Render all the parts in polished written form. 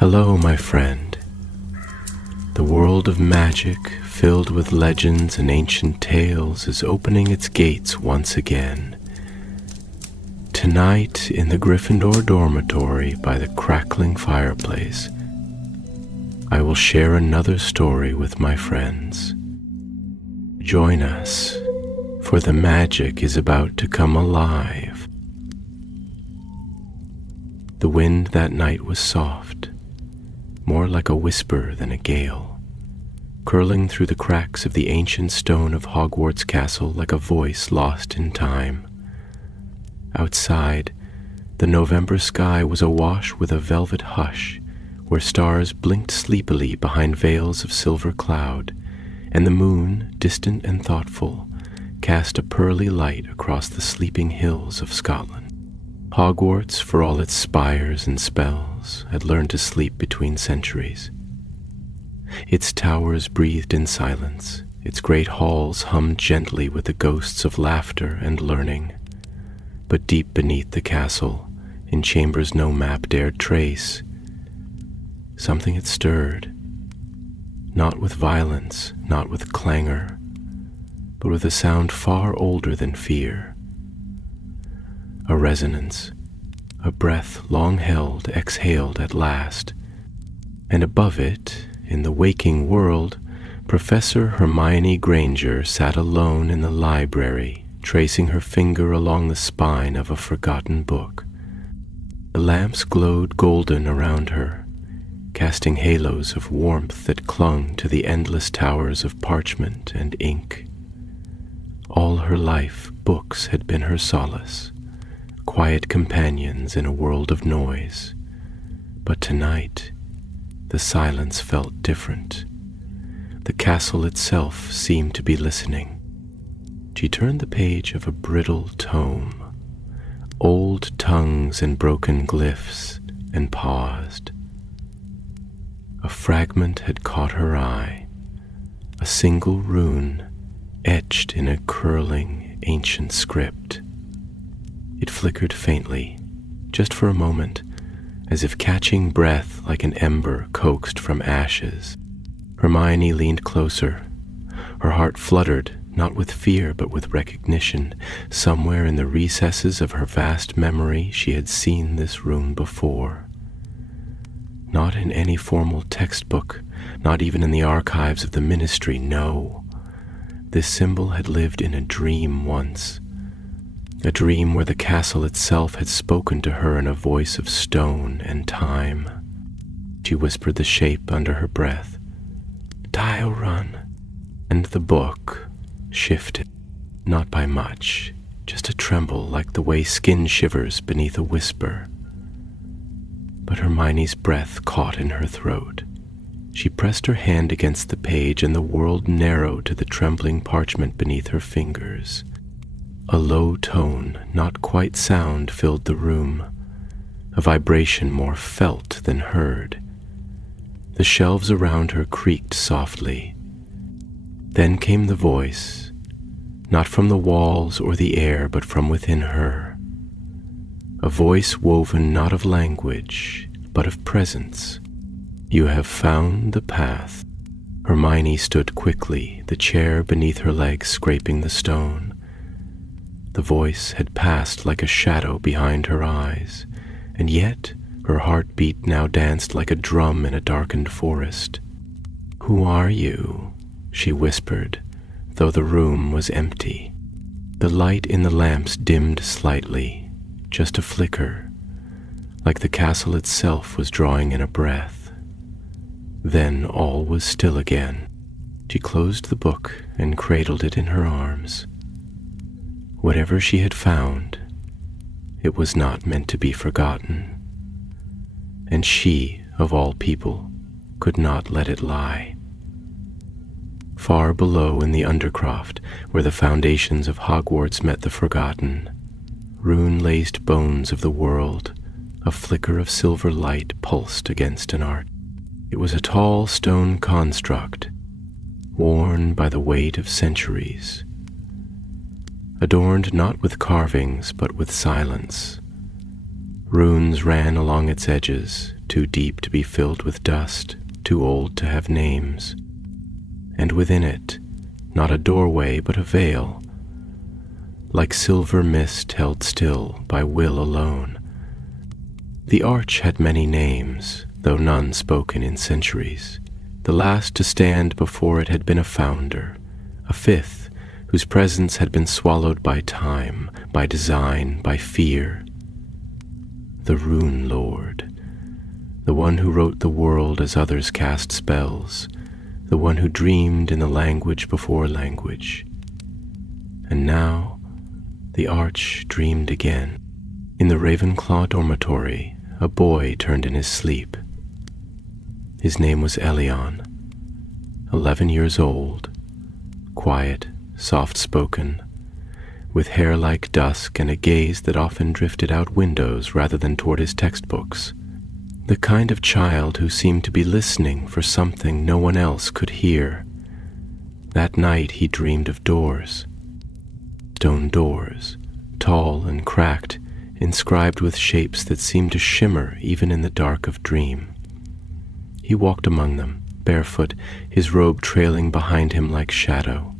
Hello, my friend. The world of magic, filled with legends and ancient tales, is opening its gates once again. Tonight, in the Gryffindor dormitory by the crackling fireplace, I will share another story with my friends. Join us, for the magic is about to come alive. The wind that night was soft, more like a whisper than a gale, curling through the cracks of the ancient stone of Hogwarts Castle like a voice lost in time. Outside, the November sky was awash with a velvet hush, where stars blinked sleepily behind veils of silver cloud, and the moon, distant and thoughtful, cast a pearly light across the sleeping hills of Scotland. Hogwarts, for all its spires and spells, had learned to sleep between centuries. Its towers breathed in silence, its great halls hummed gently with the ghosts of laughter and learning. But deep beneath the castle, in chambers no map dared trace, something had stirred, not with violence, not with clangor, but with a sound far older than fear. A resonance, a breath long held, exhaled at last, and above it, in the waking world, Professor Hermione Granger sat alone in the library, tracing her finger along the spine of a forgotten book. The lamps glowed golden around her, casting halos of warmth that clung to the endless towers of parchment and ink. All her life, books had been her solace, quiet companions in a world of noise. But tonight, the silence felt different. The castle itself seemed to be listening. She turned the page of a brittle tome, old tongues and broken glyphs, and paused. A fragment had caught her eye, a single rune etched in a curling, ancient script. It flickered faintly, just for a moment, as if catching breath like an ember coaxed from ashes. Hermione leaned closer. Her heart fluttered, not with fear but with recognition. Somewhere in the recesses of her vast memory she had seen this rune before. Not in any formal textbook, not even in the archives of the Ministry, no. This symbol had lived in a dream once, a dream where the castle itself had spoken to her in a voice of stone and time. She whispered the shape under her breath, "Dial run," and the book shifted, not by much, just a tremble like the way skin shivers beneath a whisper. But Hermione's breath caught in her throat. She pressed her hand against the page, and the world narrowed to the trembling parchment beneath her fingers. A low tone, not quite sound, filled the room, a vibration more felt than heard. The shelves around her creaked softly. Then came the voice, not from the walls or the air, but from within her. A voice woven not of language, but of presence. "You have found the path." Hermione stood quickly, the chair beneath her legs scraping the stone. The voice had passed like a shadow behind her eyes, and yet her heartbeat now danced like a drum in a darkened forest. "Who are you?" she whispered, though the room was empty. The light in the lamps dimmed slightly, just a flicker, like the castle itself was drawing in a breath. Then all was still again. She closed the book and cradled it in her arms. Whatever she had found, it was not meant to be forgotten, and she, of all people, could not let it lie. Far below in the Undercroft, where the foundations of Hogwarts met the forgotten, rune-laced bones of the world, a flicker of silver light pulsed against an arch. It was a tall stone construct, worn by the weight of centuries, adorned not with carvings but with silence, Runes ran along its edges, too deep to be filled with dust, too old to have names. And within it, not a doorway but a veil, like silver mist held still by will alone. The arch had many names, though none spoken in centuries. The last to stand before it had been a founder, a fifth whose presence had been swallowed by time, by design, by fear. The Rune Lord, the one who wrote the world as others cast spells, the one who dreamed in the language before language. And now the arch dreamed again. In the Ravenclaw dormitory, a boy turned in his sleep. His name was Elion, 11 years old, quiet, soft-spoken, with hair like dusk and a gaze that often drifted out windows rather than toward his textbooks. The kind of child who seemed to be listening for something no one else could hear. That night he dreamed of doors. Stone doors, tall and cracked, inscribed with shapes that seemed to shimmer even in the dark of dream. He walked among them, barefoot, his robe trailing behind him like shadow.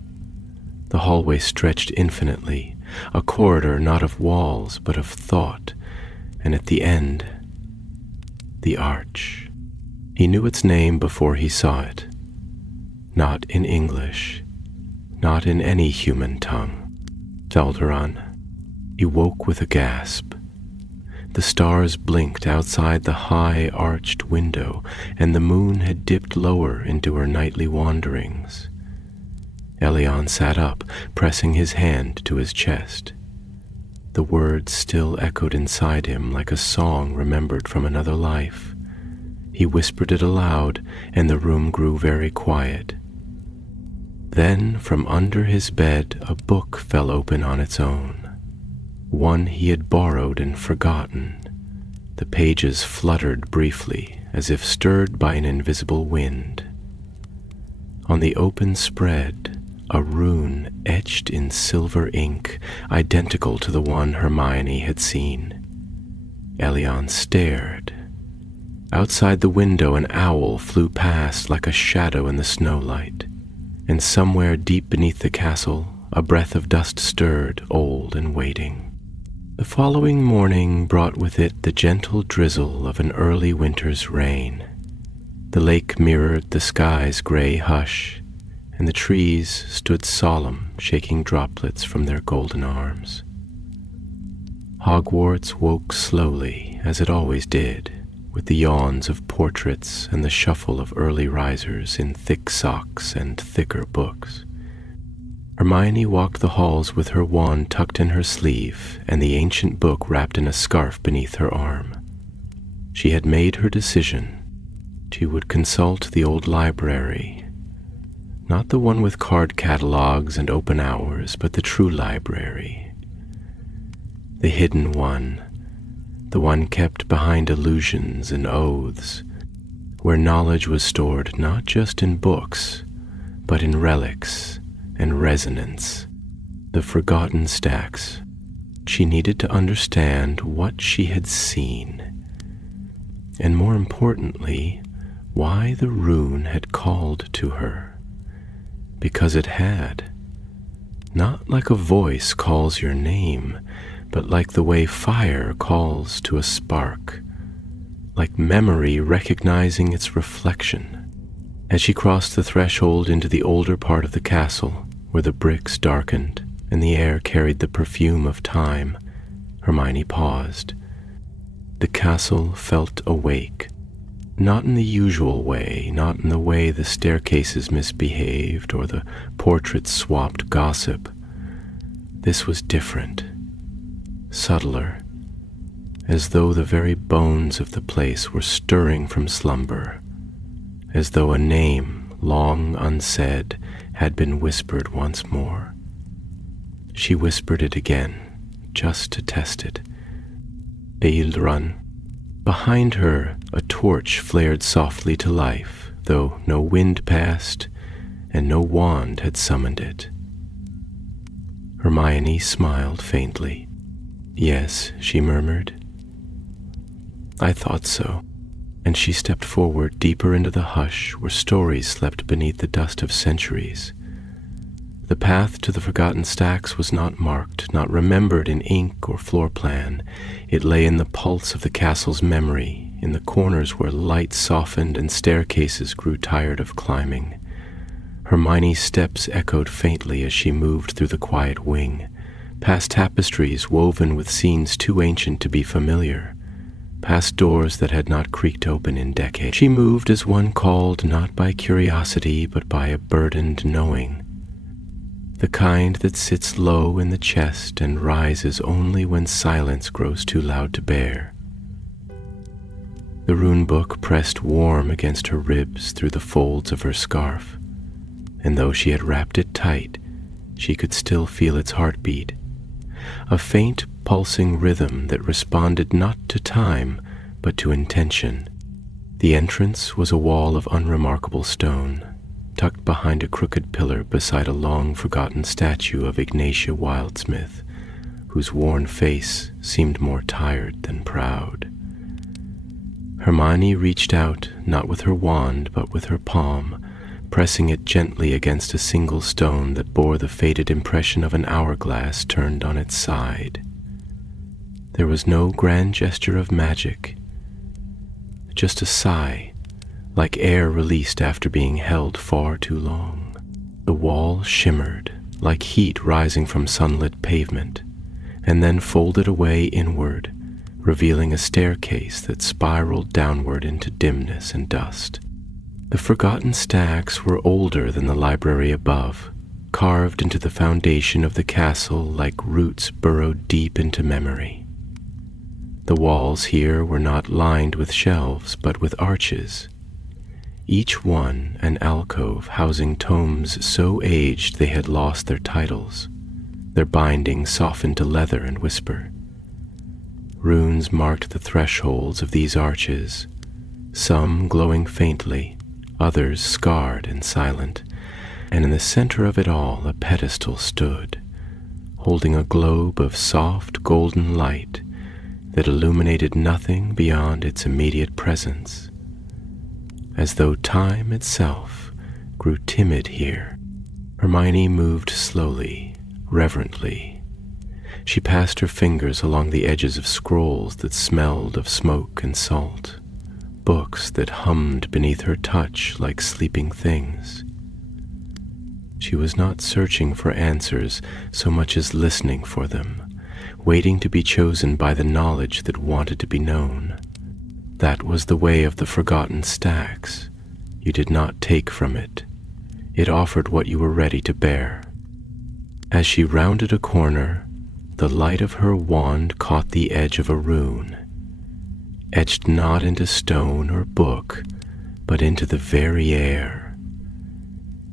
The hallway stretched infinitely, a corridor not of walls but of thought, and at the end, the arch. He knew its name before he saw it. Not in English, not in any human tongue. Falderon. He woke with a gasp. The stars blinked outside the high arched window, and the moon had dipped lower into her nightly wanderings. Elion sat up, pressing his hand to his chest. The words still echoed inside him like a song remembered from another life. He whispered it aloud, and the room grew very quiet. Then from under his bed a book fell open on its own, one he had borrowed and forgotten. The pages fluttered briefly, as if stirred by an invisible wind. On the open spread, a rune etched in silver ink, identical to the one Hermione had seen. Elion stared. Outside the window an owl flew past like a shadow in the snowlight, and somewhere deep beneath the castle a breath of dust stirred, old and waiting. The following morning brought with it the gentle drizzle of an early winter's rain. The lake mirrored the sky's gray hush, and the trees stood solemn, shaking droplets from their golden arms. Hogwarts woke slowly, as it always did, with the yawns of portraits and the shuffle of early risers in thick socks and thicker books. Hermione walked the halls with her wand tucked in her sleeve and the ancient book wrapped in a scarf beneath her arm. She had made her decision. She would consult the old library, not the one with card catalogs and open hours, but the true library, the hidden one, the one kept behind illusions and oaths, where knowledge was stored not just in books, but in relics and resonance, the forgotten stacks. She needed to understand what she had seen, and more importantly, why the rune had called to her. Because it had. Not like a voice calls your name, but like the way fire calls to a spark, like memory recognizing its reflection. As she crossed the threshold into the older part of the castle, where the bricks darkened and the air carried the perfume of time, Hermione paused. The castle felt awake, not in the usual way, not in the way the staircases misbehaved or the portraits swapped gossip. This was different. Subtler, as though the very bones of the place were stirring from slumber, as though a name, long unsaid, had been whispered once more. She whispered it again, just to test it. Beildrun. Behind her, a torch flared softly to life, though no wind passed, and no wand had summoned it. Hermione smiled faintly. "Yes," she murmured. I thought so. And she stepped forward deeper into the hush where stories slept beneath the dust of centuries. The path to the forgotten stacks was not marked, not remembered in ink or floor plan. It lay in the pulse of the castle's memory, in the corners where light softened and staircases grew tired of climbing. Hermione's steps echoed faintly as she moved through the quiet wing, past tapestries woven with scenes too ancient to be familiar, past doors that had not creaked open in decades. She moved as one called not by curiosity but by a burdened knowing, the kind that sits low in the chest and rises only when silence grows too loud to bear. The rune book pressed warm against her ribs through the folds of her scarf, and though she had wrapped it tight, she could still feel its heartbeat, a faint pulsing rhythm that responded not to time but to intention. The entrance was a wall of unremarkable stone, tucked behind a crooked pillar beside a long-forgotten statue of Ignatia Wildsmith, whose worn face seemed more tired than proud. Hermione reached out, not with her wand, but with her palm, pressing it gently against a single stone that bore the faded impression of an hourglass turned on its side. There was no grand gesture of magic, just a sigh, like air released after being held far too long. The wall shimmered, like heat rising from sunlit pavement, and then folded away inward, revealing a staircase that spiraled downward into dimness and dust. The forgotten stacks were older than the library above, carved into the foundation of the castle like roots burrowed deep into memory. The walls here were not lined with shelves, but with arches, each one an alcove housing tomes so aged they had lost their titles, their bindings softened to leather and whisper. Runes marked the thresholds of these arches, some glowing faintly, others scarred and silent, and in the center of it all a pedestal stood, holding a globe of soft golden light that illuminated nothing beyond its immediate presence. As though time itself grew timid here, Hermione moved slowly, reverently. She passed her fingers along the edges of scrolls that smelled of smoke and salt, books that hummed beneath her touch like sleeping things. She was not searching for answers so much as listening for them, waiting to be chosen by the knowledge that wanted to be known. That was the way of the forgotten stacks. You did not take from it. It offered what you were ready to bear. As she rounded a corner, the light of her wand caught the edge of a rune, etched not into stone or book, but into the very air.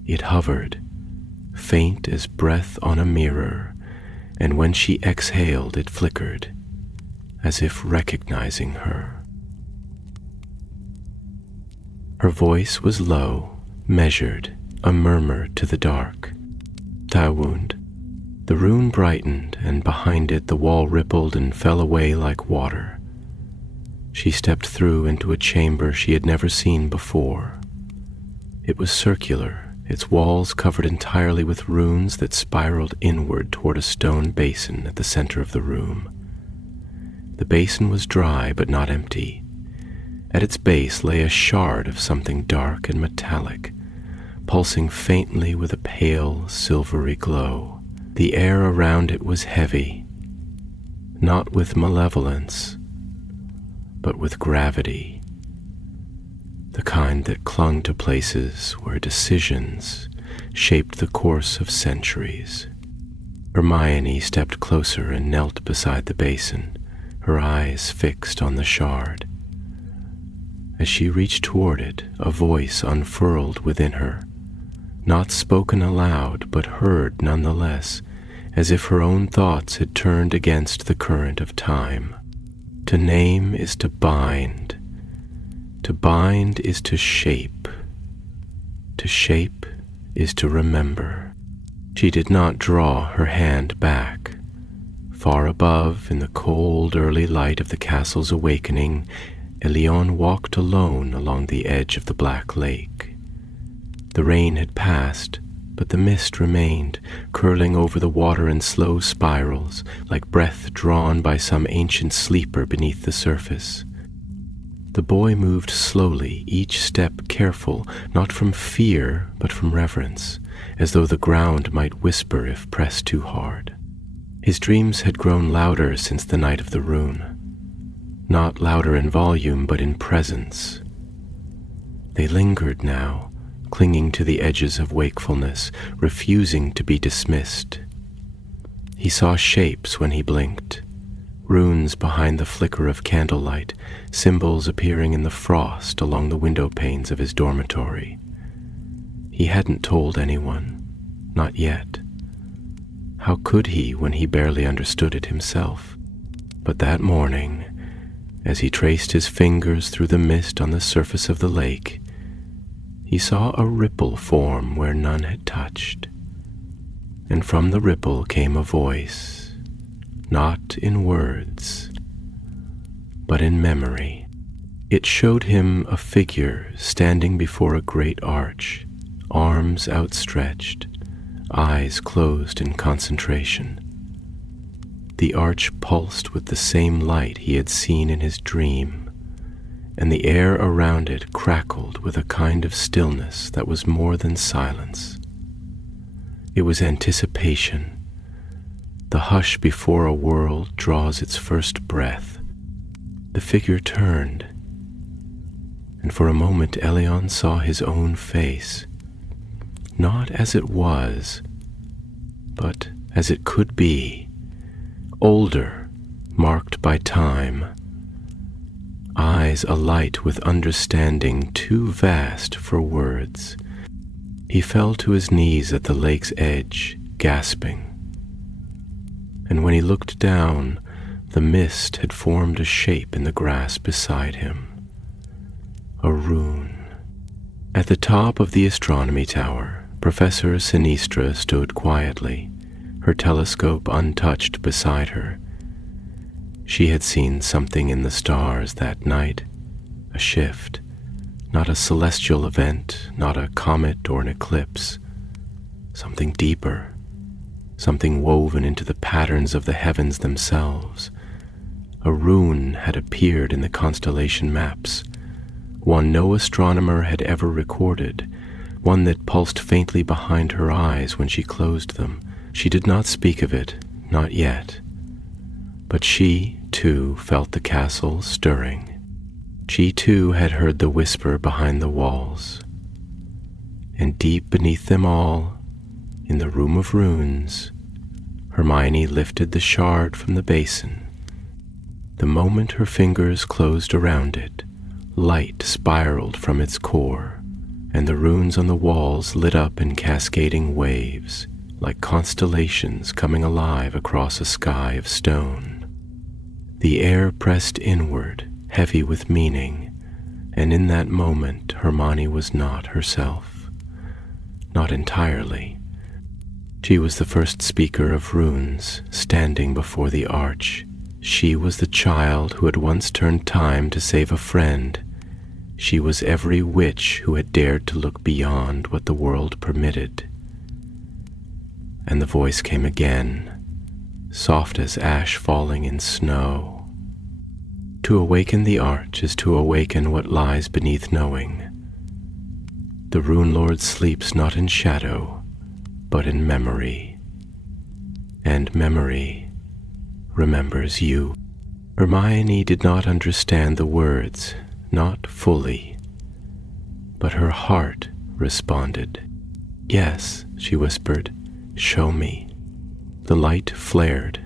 It hovered, faint as breath on a mirror, and when she exhaled it flickered, as if recognizing her. Her voice was low, measured, a murmur to the dark. Tywund. The rune brightened, and behind it the wall rippled and fell away like water. She stepped through into a chamber she had never seen before. It was circular, its walls covered entirely with runes that spiraled inward toward a stone basin at the center of the room. The basin was dry but not empty. At its base lay a shard of something dark and metallic, pulsing faintly with a pale, silvery glow. The air around it was heavy, not with malevolence, but with gravity, the kind that clung to places where decisions shaped the course of centuries. Hermione stepped closer and knelt beside the basin, her eyes fixed on the shard. As she reached toward it, a voice unfurled within her, not spoken aloud, but heard nonetheless, as if her own thoughts had turned against the current of time. To name is to bind. To bind is to shape. To shape is to remember. She did not draw her hand back. Far above, in the cold early light of the castle's awakening, Elion walked alone along the edge of the black lake. The rain had passed, but the mist remained, curling over the water in slow spirals, like breath drawn by some ancient sleeper beneath the surface. The boy moved slowly, each step careful, not from fear, but from reverence, as though the ground might whisper if pressed too hard. His dreams had grown louder since the night of the rune. Not louder in volume, but in presence. They lingered now, clinging to the edges of wakefulness, refusing to be dismissed. He saw shapes when he blinked, runes behind the flicker of candlelight, symbols appearing in the frost along the window panes of his dormitory. He hadn't told anyone, not yet. How could he when he barely understood it himself? But that morning, as he traced his fingers through the mist on the surface of the lake, he saw a ripple form where none had touched, and from the ripple came a voice, not in words, but in memory. It showed him a figure standing before a great arch, arms outstretched, eyes closed in concentration. The arch pulsed with the same light he had seen in his dream, and the air around it crackled with a kind of stillness that was more than silence. It was anticipation, the hush before a world draws its first breath. The figure turned, and for a moment Elion saw his own face, not as it was, but as it could be, older, marked by time, eyes alight with understanding too vast for words. He fell to his knees at the lake's edge, gasping. And when he looked down, the mist had formed a shape in the grass beside him. A rune. At the top of the astronomy tower, Professor Sinistra stood quietly, her telescope untouched beside her. She had seen something in the stars that night, a shift, not a celestial event, not a comet or an eclipse, something deeper, something woven into the patterns of the heavens themselves. A rune had appeared in the constellation maps, one no astronomer had ever recorded, one that pulsed faintly behind her eyes when she closed them. She did not speak of it, not yet. But she, too, felt the castle stirring. She, too, had heard the whisper behind the walls. And deep beneath them all, in the room of runes, Hermione lifted the shard from the basin. The moment her fingers closed around it, light spiraled from its core, and the runes on the walls lit up in cascading waves, like constellations coming alive across a sky of stone. The air pressed inward, heavy with meaning, and in that moment Hermione was not herself. Not entirely. She was the first speaker of runes, standing before the arch. She was the child who had once turned time to save a friend. She was every witch who had dared to look beyond what the world permitted. And the voice came again, soft as ash falling in snow. To awaken the arch is to awaken what lies beneath knowing. The Rune Lord sleeps not in shadow, but in memory. And memory remembers you. Hermione did not understand the words, not fully, but her heart responded. "Yes," she whispered, "show me." The light flared,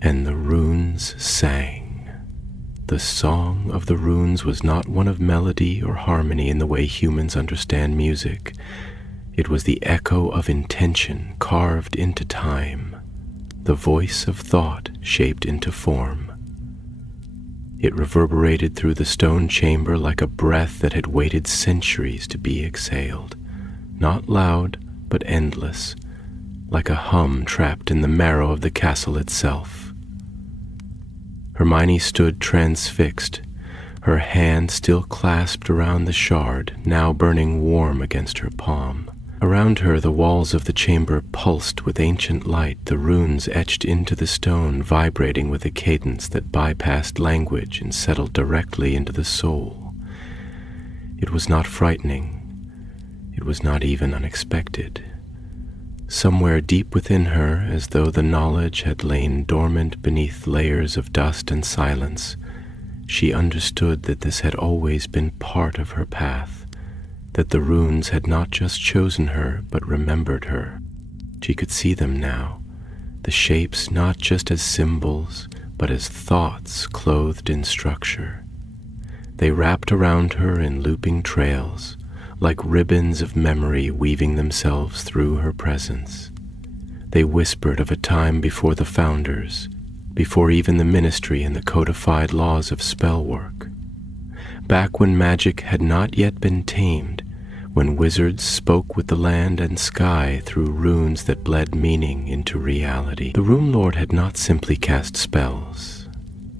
and the runes sang. The song of the runes was not one of melody or harmony in the way humans understand music. It was the echo of intention carved into time, the voice of thought shaped into form. It reverberated through the stone chamber like a breath that had waited centuries to be exhaled, not loud, but endless, like a hum trapped in the marrow of the castle itself. Hermione stood transfixed, her hand still clasped around the shard, now burning warm against her palm. Around her, the walls of the chamber pulsed with ancient light, the runes etched into the stone vibrating with a cadence that bypassed language and settled directly into the soul. It was not frightening. It was not even unexpected. Somewhere deep within her, as though the knowledge had lain dormant beneath layers of dust and silence, she understood that this had always been part of her path, that the runes had not just chosen her, but remembered her. She could see them now, the shapes not just as symbols, but as thoughts clothed in structure. They wrapped around her in looping trails, like ribbons of memory weaving themselves through her presence. They whispered of a time before the founders, before even the ministry and the codified laws of spellwork. Back when magic had not yet been tamed, when wizards spoke with the land and sky through runes that bled meaning into reality. The Rune Lord had not simply cast spells.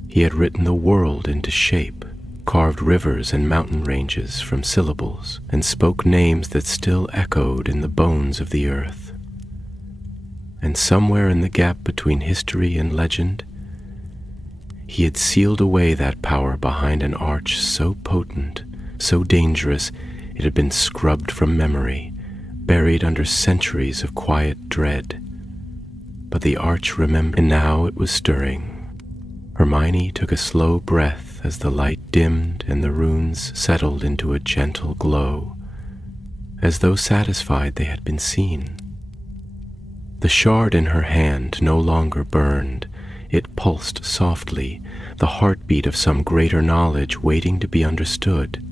He had written the world into shape, carved rivers and mountain ranges from syllables, and spoke names that still echoed in the bones of the earth. And somewhere in the gap between history and legend, he had sealed away that power behind an arch so potent, so dangerous, it had been scrubbed from memory, buried under centuries of quiet dread. But the arch remembered, and now it was stirring. Hermione took a slow breath as the light dimmed and the runes settled into a gentle glow, as though satisfied they had been seen. The shard in her hand no longer burned. It pulsed softly, the heartbeat of some greater knowledge waiting to be understood.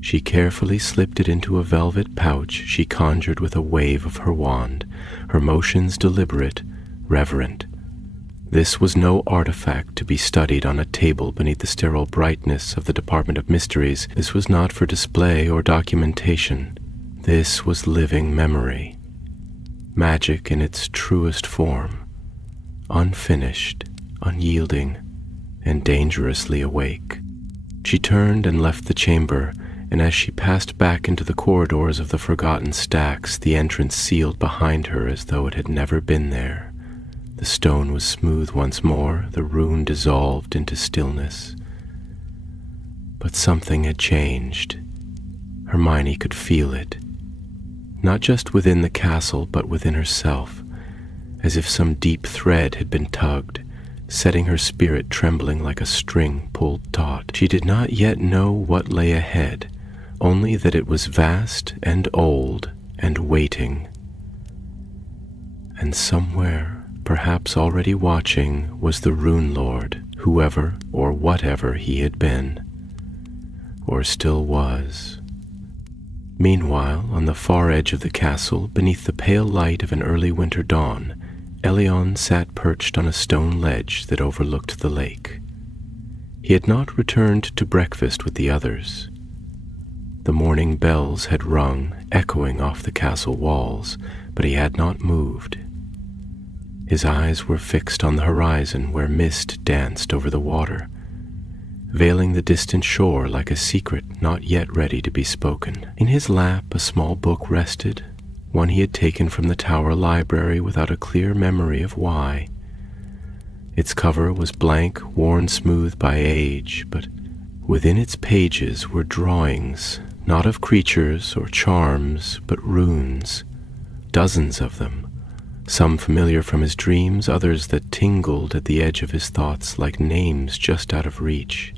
She carefully slipped it into a velvet pouch she conjured with a wave of her wand, her motions deliberate, reverent. This was no artifact to be studied on a table beneath the sterile brightness of the Department of Mysteries. This was not for display or documentation. This was living memory. Magic in its truest form, unfinished, unyielding, and dangerously awake. She turned and left the chamber, and as she passed back into the corridors of the forgotten stacks, the entrance sealed behind her as though it had never been there. The stone was smooth once more, the rune dissolved into stillness. But something had changed. Hermione could feel it. Not just within the castle, but within herself, as if some deep thread had been tugged, setting her spirit trembling like a string pulled taut. She did not yet know what lay ahead, only that it was vast and old and waiting. And somewhere, perhaps already watching, was the Rune Lord, whoever or whatever he had been, or still was. Meanwhile, on the far edge of the castle, beneath the pale light of an early winter dawn, Elion sat perched on a stone ledge that overlooked the lake. He had not returned to breakfast with the others. The morning bells had rung, echoing off the castle walls, but he had not moved. His eyes were fixed on the horizon where mist danced over the water, veiling the distant shore like a secret not yet ready to be spoken. In his lap a small book rested, one he had taken from the tower library without a clear memory of why. Its cover was blank, worn smooth by age, but within its pages were drawings, not of creatures or charms, but runes, dozens of them, some familiar from his dreams, others that tingled at the edge of his thoughts like names just out of reach.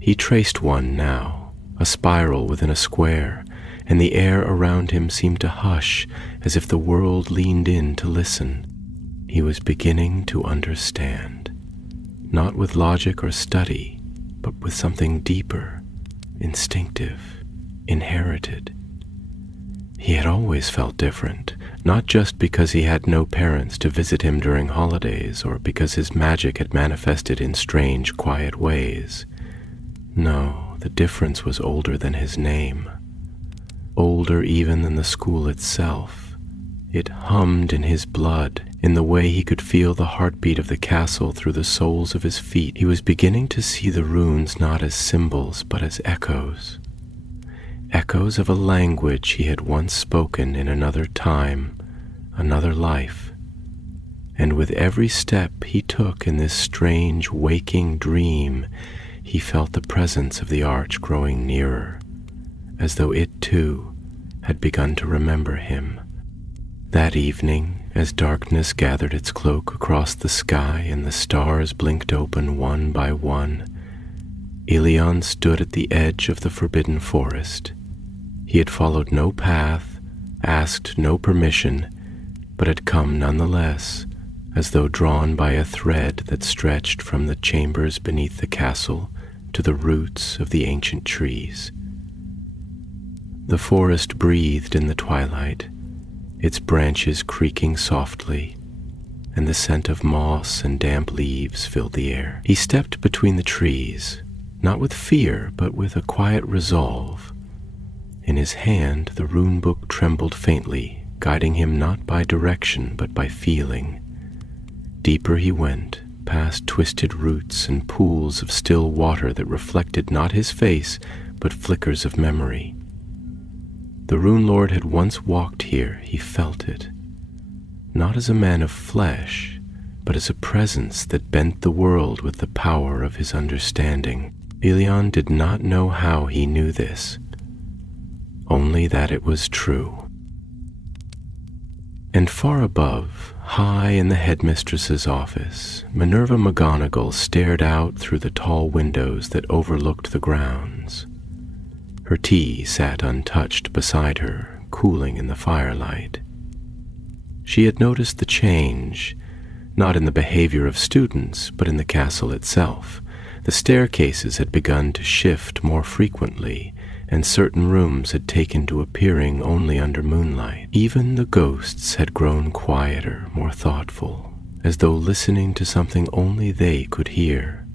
He traced one now, a spiral within a square, and the air around him seemed to hush as if the world leaned in to listen. He was beginning to understand, not with logic or study, but with something deeper, instinctive, inherited. He had always felt different, not just because he had no parents to visit him during holidays or because his magic had manifested in strange, quiet ways. No, the difference was older than his name, older even than the school itself, It hummed in his blood, in the way he could feel the heartbeat of the castle through the soles of his feet. He was beginning to see the runes not as symbols, but as echoes. Echoes of a language he had once spoken in another time, another life. And with every step he took in this strange waking dream, he felt the presence of the arch growing nearer, as though it too had begun to remember him. That evening, as darkness gathered its cloak across the sky and the stars blinked open one by one, Elion stood at the edge of the forbidden forest. He had followed no path, asked no permission, but had come nonetheless, as though drawn by a thread that stretched from the chambers beneath the castle to the roots of the ancient trees. The forest breathed in the twilight, its branches creaking softly, and the scent of moss and damp leaves filled the air. He stepped between the trees, not with fear, but with a quiet resolve. In his hand, the rune book trembled faintly, guiding him not by direction, but by feeling. Deeper he went, past twisted roots and pools of still water that reflected not his face, but flickers of memory. The Rune Lord had once walked here, he felt it, not as a man of flesh, but as a presence that bent the world with the power of his understanding. Elion did not know how he knew this, only that it was true. And far above, high in the headmistress's office, Minerva McGonagall stared out through the tall windows that overlooked the grounds. Her tea sat untouched beside her, cooling in the firelight. She had noticed the change, not in the behavior of students, but in the castle itself. The staircases had begun to shift more frequently, and certain rooms had taken to appearing only under moonlight. Even the ghosts had grown quieter, more thoughtful, as though listening to something only they could hear.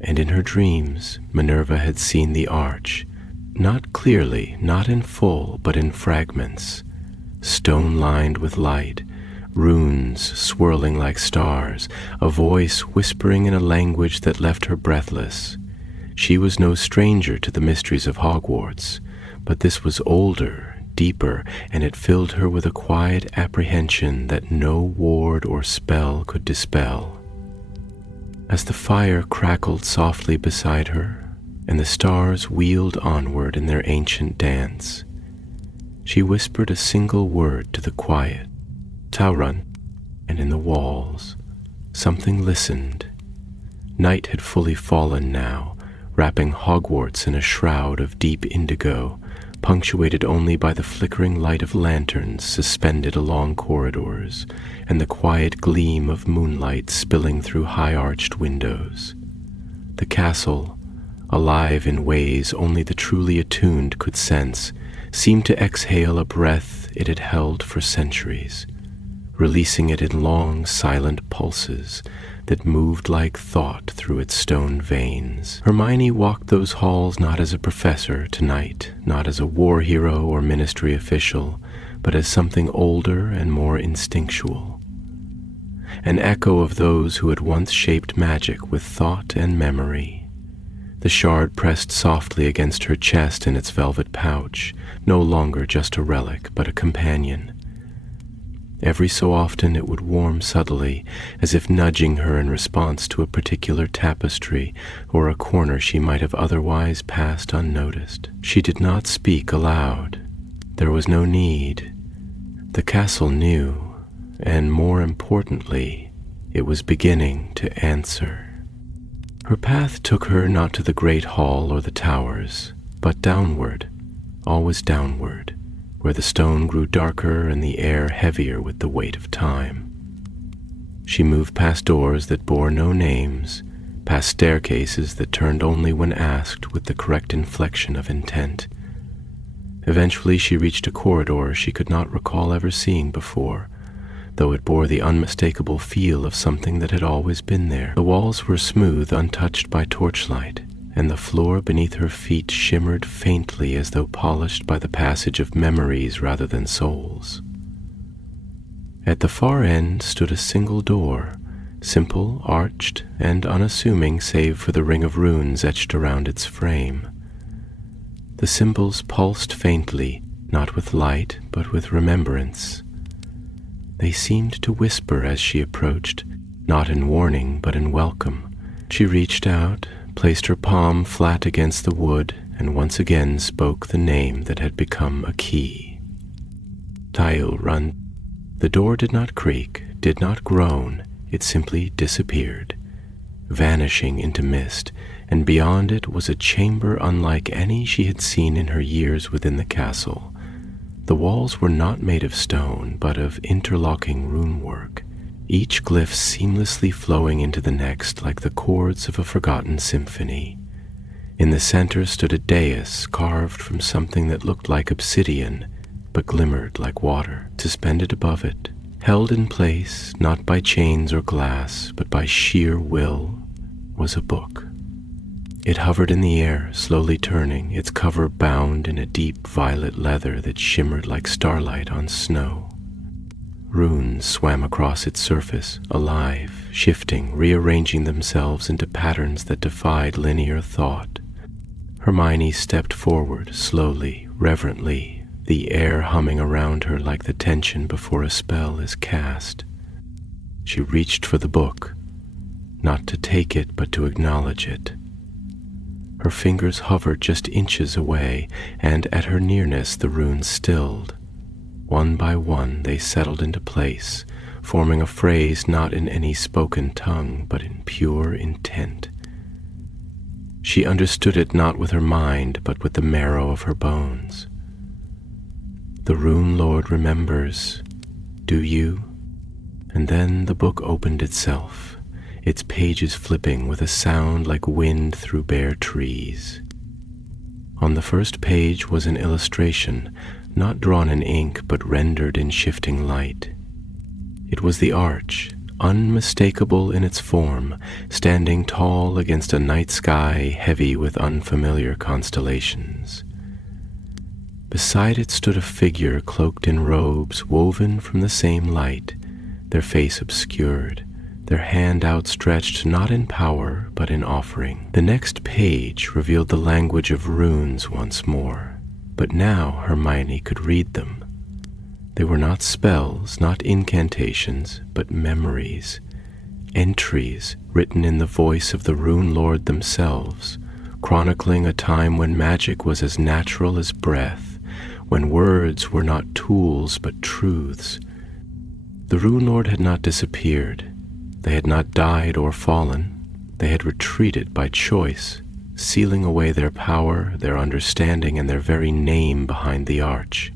And in her dreams, Minerva had seen the arch, not clearly, not in full, but in fragments, stone-lined with light, runes swirling like stars, a voice whispering in a language that left her breathless. She was no stranger to the mysteries of Hogwarts, but this was older, deeper, and it filled her with a quiet apprehension that no ward or spell could dispel. As the fire crackled softly beside her, and the stars wheeled onward in their ancient dance, she whispered a single word to the quiet, Taurun, and in the walls, something listened. Night had fully fallen now, wrapping Hogwarts in a shroud of deep indigo, punctuated only by the flickering light of lanterns suspended along corridors, and the quiet gleam of moonlight spilling through high-arched windows. The castle, alive in ways only the truly attuned could sense, seemed to exhale a breath it had held for centuries, releasing it in long, silent pulses that moved like thought through its stone veins. Hermione walked those halls not as a professor tonight, not as a war hero or ministry official, but as something older and more instinctual. An echo of those who had once shaped magic with thought and memory. The shard pressed softly against her chest in its velvet pouch, no longer just a relic, but a companion. Every so often it would warm subtly, as if nudging her in response to a particular tapestry or a corner she might have otherwise passed unnoticed. She did not speak aloud. There was no need. The castle knew, and more importantly, it was beginning to answer. Her path took her not to the great hall or the towers, but downward, always downward, where the stone grew darker and the air heavier with the weight of time. She moved past doors that bore no names, past staircases that turned only when asked with the correct inflection of intent. Eventually she reached a corridor she could not recall ever seeing before, though it bore the unmistakable feel of something that had always been there. The walls were smooth, untouched by torchlight, and the floor beneath her feet shimmered faintly as though polished by the passage of memories rather than souls. At the far end stood a single door, simple, arched, and unassuming save for the ring of runes etched around its frame. The symbols pulsed faintly, not with light, but with remembrance. They seemed to whisper as she approached, not in warning, but in welcome. She reached out, placed her palm flat against the wood, and once again spoke the name that had become a key. Tail Run. The door did not creak, did not groan, it simply disappeared, vanishing into mist, and beyond it was a chamber unlike any she had seen in her years within the castle. The walls were not made of stone, but of interlocking rune work, each glyph seamlessly flowing into the next like the chords of a forgotten symphony. In the center stood a dais carved from something that looked like obsidian, but glimmered like water. Suspended above it, held in place not by chains or glass, but by sheer will, was a book. It hovered in the air, slowly turning, its cover bound in a deep violet leather that shimmered like starlight on snow. Runes swam across its surface, alive, shifting, rearranging themselves into patterns that defied linear thought. Hermione stepped forward, slowly, reverently, the air humming around her like the tension before a spell is cast. She reached for the book, not to take it, but to acknowledge it. Her fingers hovered just inches away, and at her nearness the runes stilled. One by one they settled into place, forming a phrase not in any spoken tongue, but in pure intent. She understood it not with her mind, but with the marrow of her bones. The Rune Lord remembers. Do you? And then the book opened itself, its pages flipping with a sound like wind through bare trees. On the first page was an illustration, not drawn in ink, but rendered in shifting light. It was the arch, unmistakable in its form, standing tall against a night sky heavy with unfamiliar constellations. Beside it stood a figure cloaked in robes woven from the same light, their face obscured, their hand outstretched not in power but in offering. The next page revealed the language of runes once more, but now Hermione could read them. They were not spells, not incantations, but memories, entries written in the voice of the Rune Lord themselves, chronicling a time when magic was as natural as breath, when words were not tools but truths. The Rune Lord had not disappeared. They had not died or fallen. They had retreated by choice, sealing away their power, their understanding, and their very name behind the arch.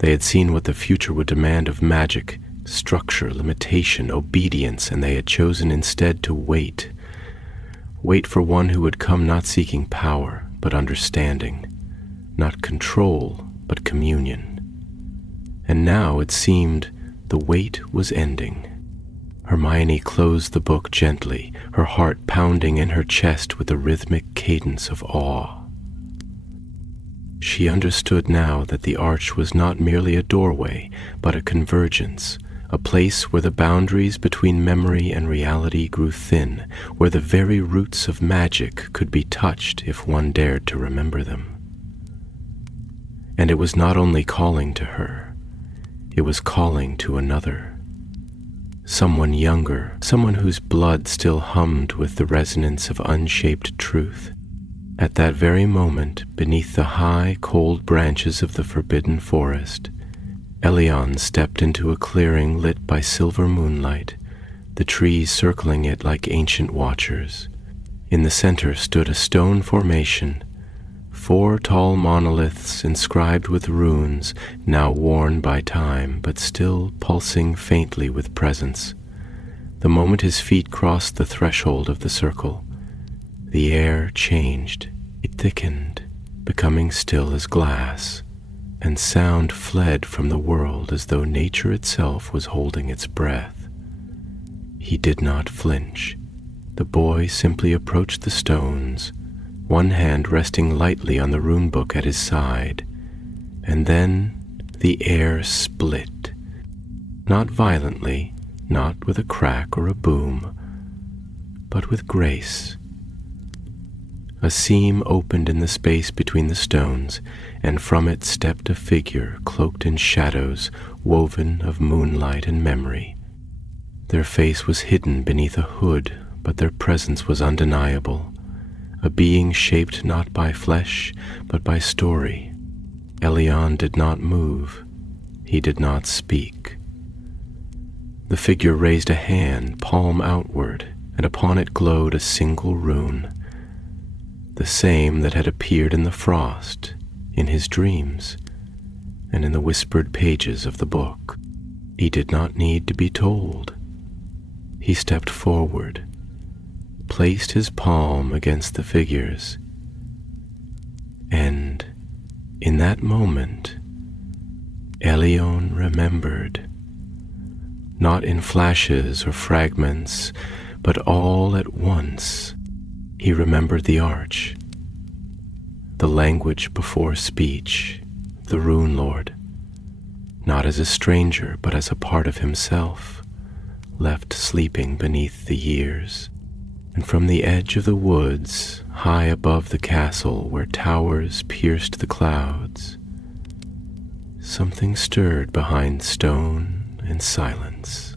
They had seen what the future would demand of magic, structure, limitation, obedience, and they had chosen instead to wait. Wait for one who would come not seeking power, but understanding, not control, but communion. And now it seemed the wait was ending. Hermione closed the book gently, her heart pounding in her chest with the rhythmic cadence of awe. She understood now that the arch was not merely a doorway, but a convergence, a place where the boundaries between memory and reality grew thin, where the very roots of magic could be touched if one dared to remember them. And it was not only calling to her, it was calling to another. Someone younger, someone whose blood still hummed with the resonance of unshaped truth. At that very moment, beneath the high, cold branches of the forbidden forest, Elion stepped into a clearing lit by silver moonlight, the trees circling it like ancient watchers. In the center stood a stone formation, 4 tall monoliths inscribed with runes, now worn by time, but still pulsing faintly with presence. The moment his feet crossed the threshold of the circle, the air changed. It thickened, becoming still as glass, and sound fled from the world as though nature itself was holding its breath. He did not flinch. The boy simply approached the stones, one hand resting lightly on the rune book at his side, and then the air split. Not violently, not with a crack or a boom, but with grace. A seam opened in the space between the stones, and from it stepped a figure cloaked in shadows woven of moonlight and memory. Their face was hidden beneath a hood, but their presence was undeniable, a being shaped not by flesh, but by story. Elion did not move. He did not speak. The figure raised a hand, palm outward, and upon it glowed a single rune, the same that had appeared in the frost, in his dreams, and in the whispered pages of the book. He did not need to be told. He stepped forward, placed his palm against the figure's, and in that moment, Elion remembered, not in flashes or fragments, but all at once. He remembered the arch, the language before speech, the Rune Lord, not as a stranger, but as a part of himself, left sleeping beneath the years. And from the edge of the woods, high above the castle where towers pierced the clouds, something stirred behind stone and silence.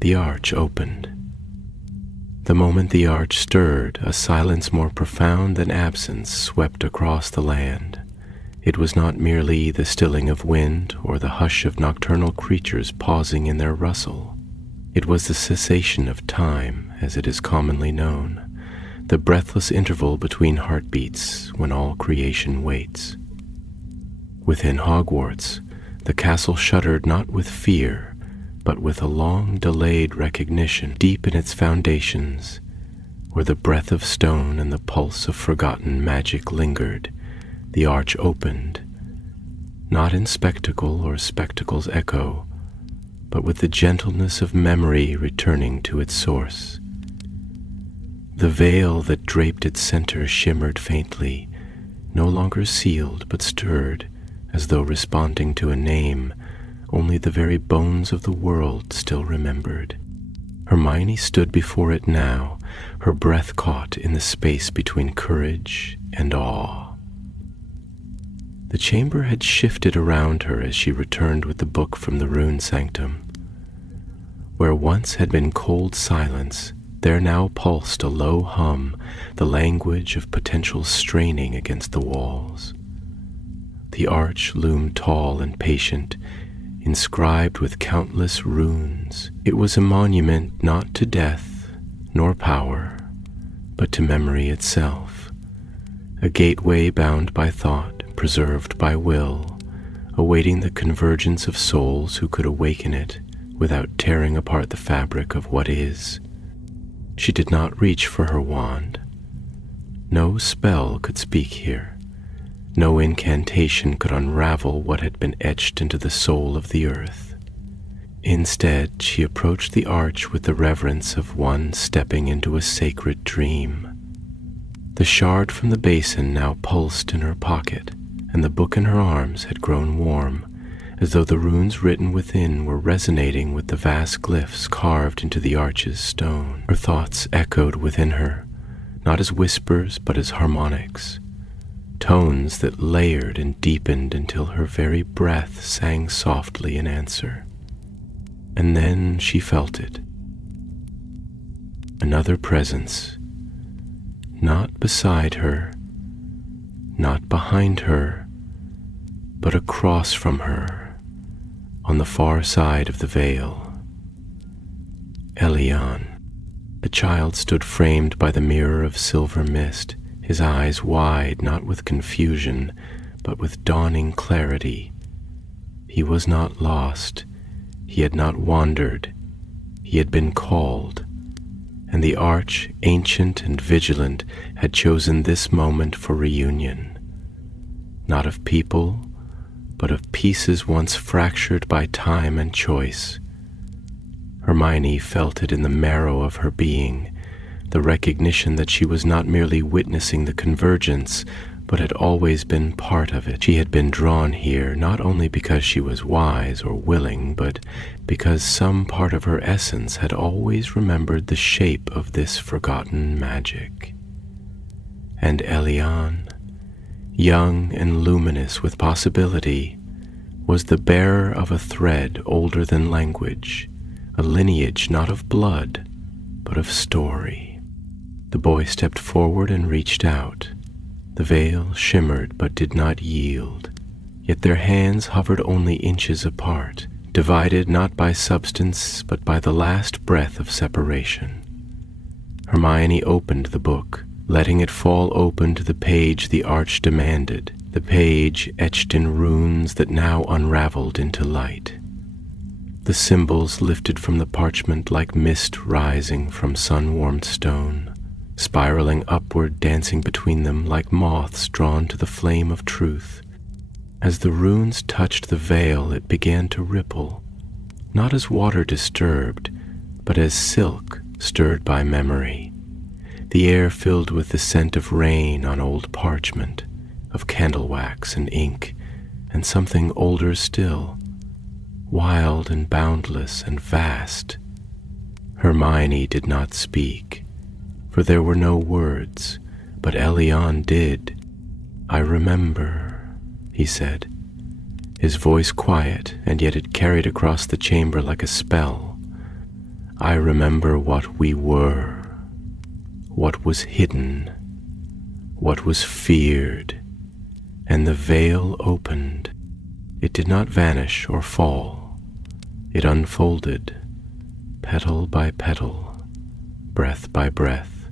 The arch opened. The moment the arch stirred, a silence more profound than absence swept across the land. It was not merely the stilling of wind or the hush of nocturnal creatures pausing in their rustle. It was the cessation of time, as it is commonly known, the breathless interval between heartbeats when all creation waits. Within Hogwarts, the castle shuddered not with fear, but with a long-delayed recognition. Deep in its foundations, where the breath of stone and the pulse of forgotten magic lingered, the arch opened, not in spectacle or spectacle's echo, but with the gentleness of memory returning to its source. The veil that draped its center shimmered faintly, no longer sealed but stirred, as though responding to a name only the very bones of the world still remembered. Hermione stood before it now, her breath caught in the space between courage and awe. The chamber had shifted around her as she returned with the book from the Rune Sanctum. Where once had been cold silence, there now pulsed a low hum, the language of potential straining against the walls. The arch loomed tall and patient, inscribed with countless runes. It was a monument not to death nor power, but to memory itself, a gateway bound by thought, preserved by will, awaiting the convergence of souls who could awaken it without tearing apart the fabric of what is. She did not reach for her wand. No spell could speak here. No incantation could unravel what had been etched into the soul of the earth. Instead, she approached the arch with the reverence of one stepping into a sacred dream. The shard from the basin now pulsed in her pocket, and the book in her arms had grown warm, as though the runes written within were resonating with the vast glyphs carved into the arch's stone. Her thoughts echoed within her, not as whispers but as harmonics, tones that layered and deepened until her very breath sang softly in answer. And then she felt it. Another presence, not beside her, not behind her, but across from her, on the far side of the veil. Elion. The child stood framed by the mirror of silver mist, his eyes wide not with confusion, but with dawning clarity. He was not lost, he had not wandered, he had been called, and the arch, ancient and vigilant, had chosen this moment for reunion, not of people, but of pieces once fractured by time and choice. Hermione felt it in the marrow of her being, the recognition that she was not merely witnessing the convergence, but had always been part of it. She had been drawn here not only because she was wise or willing, but because some part of her essence had always remembered the shape of this forgotten magic. And Elian, young and luminous with possibility, was the bearer of a thread older than language, a lineage not of blood, but of story. The boy stepped forward and reached out. The veil shimmered but did not yield, yet their hands hovered only inches apart, divided not by substance but by the last breath of separation. Hermione opened the book, letting it fall open to the page the arch demanded, the page etched in runes that now unraveled into light. The symbols lifted from the parchment like mist rising from sun-warmed stone, spiraling upward, dancing between them like moths drawn to the flame of truth. As the runes touched the veil, it began to ripple, not as water disturbed, but as silk stirred by memory. The air filled with the scent of rain on old parchment, of candle wax and ink, and something older still, wild and boundless and vast. Hermione did not speak, for there were no words, but Elian did. "I remember," he said, his voice quiet, and yet it carried across the chamber like a spell. "I remember what we were, what was hidden, what was feared," and the veil opened. It did not vanish or fall. It unfolded, petal by petal, breath by breath,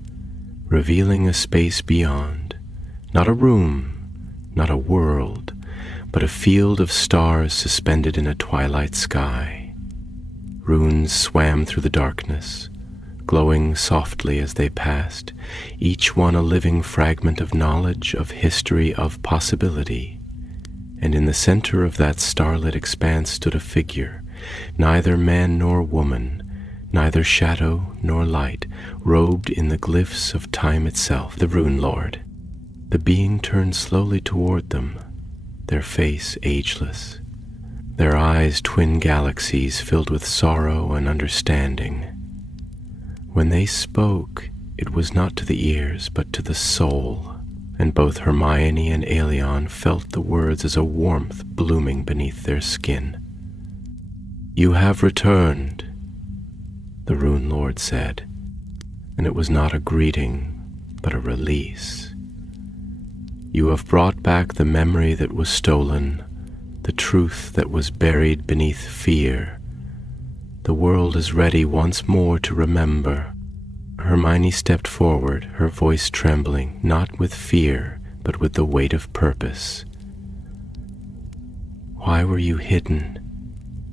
revealing a space beyond, not a room, not a world, but a field of stars suspended in a twilight sky. Runes swam through the darkness, glowing softly as they passed, each one a living fragment of knowledge, of history, of possibility. And in the center of that starlit expanse stood a figure, neither man nor woman, neither shadow nor light, robed in the glyphs of time itself, the Rune Lord. The being turned slowly toward them, their face ageless, their eyes twin galaxies filled with sorrow and understanding. When they spoke, it was not to the ears, but to the soul, and both Hermione and Elian felt the words as a warmth blooming beneath their skin. "You have returned," the Rune Lord said, and it was not a greeting, but a release. "You have brought back the memory that was stolen, the truth that was buried beneath fear. The world is ready once more to remember." Hermione stepped forward, her voice trembling, not with fear, but with the weight of purpose. "Why were you hidden?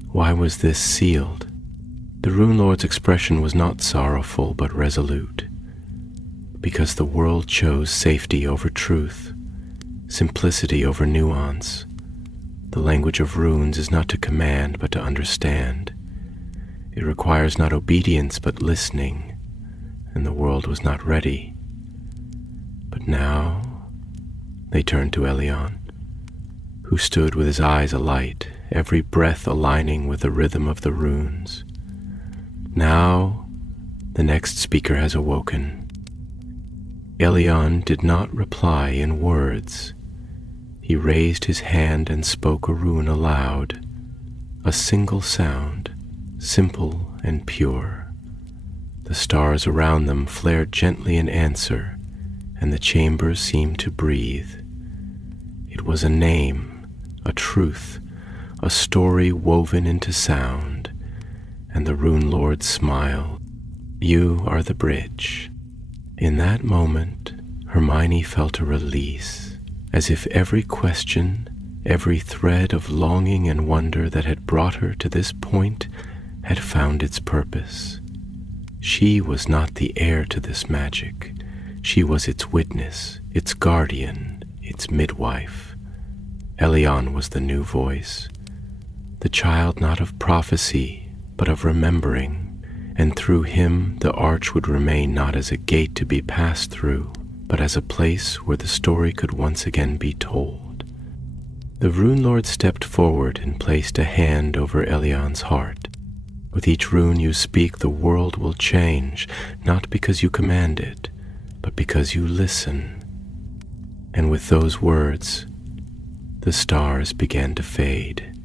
Why was this sealed?" The Rune Lord's expression was not sorrowful, but resolute. "Because the world chose safety over truth, simplicity over nuance. The language of runes is not to command, but to understand. It requires not obedience, but listening, and the world was not ready. But now," they turned to Elian, who stood with his eyes alight, every breath aligning with the rhythm of the runes. "Now, the next speaker has awoken." Elian did not reply in words. He raised his hand and spoke a rune aloud, a single sound, simple and pure. The stars around them flared gently in answer, and the chamber seemed to breathe. It was a name, a truth, a story woven into sound, and the Rune Lord smiled. "You are the bridge." In that moment, Hermione felt a release, as if every question, every thread of longing and wonder that had brought her to this point had found its purpose. She was not the heir to this magic. She was its witness, its guardian, its midwife. Elian was the new voice, the child not of prophecy, but of remembering, and through him the arch would remain not as a gate to be passed through, but as a place where the story could once again be told. The Rune Lord stepped forward and placed a hand over Elion's heart. With each rune you speak, the world will change, not because you command it, but because you listen. And with those words, the stars began to fade.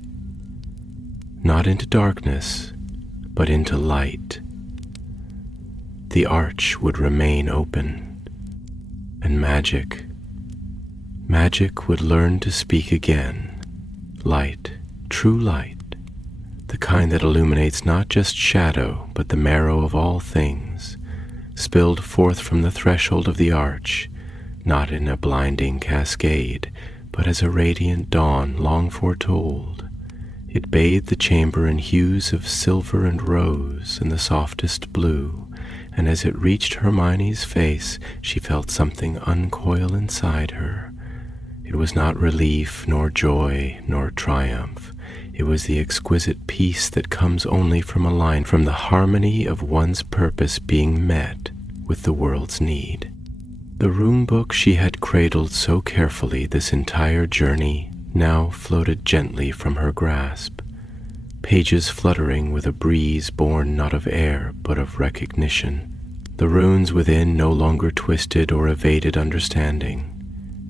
Not into darkness, but into light. The arch would remain open, and magic would learn to speak again. Light, true light. The kind that illuminates not just shadow, but the marrow of all things, spilled forth from the threshold of the arch, not in a blinding cascade, but as a radiant dawn long foretold. It bathed the chamber in hues of silver and rose and the softest blue, and as it reached Hermione's face, she felt something uncoil inside her. It was not relief, nor joy, nor triumph. It was the exquisite peace that comes only from a line, from the harmony of one's purpose being met with the world's need. The rune book she had cradled so carefully this entire journey now floated gently from her grasp, pages fluttering with a breeze born not of air but of recognition. The runes within no longer twisted or evaded understanding.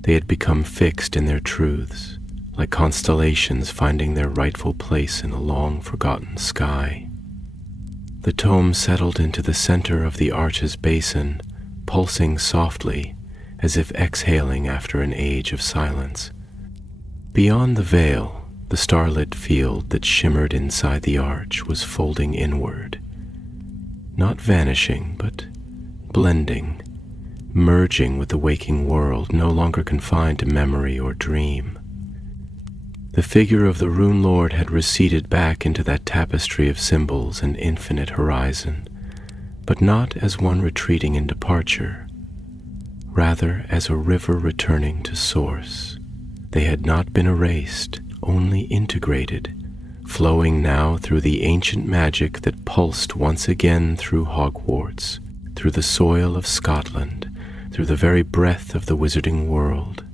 They had become fixed in their truths, like constellations finding their rightful place in a long-forgotten sky. The tome settled into the center of the arch's basin, pulsing softly, as if exhaling after an age of silence. Beyond the veil, the starlit field that shimmered inside the arch was folding inward, not vanishing, but blending, merging with the waking world, no longer confined to memory or dream. The figure of the Rune Lord had receded back into that tapestry of symbols and infinite horizon, but not as one retreating in departure, rather as a river returning to source. They had not been erased, only integrated, flowing now through the ancient magic that pulsed once again through Hogwarts, through the soil of Scotland, through the very breath of the wizarding world.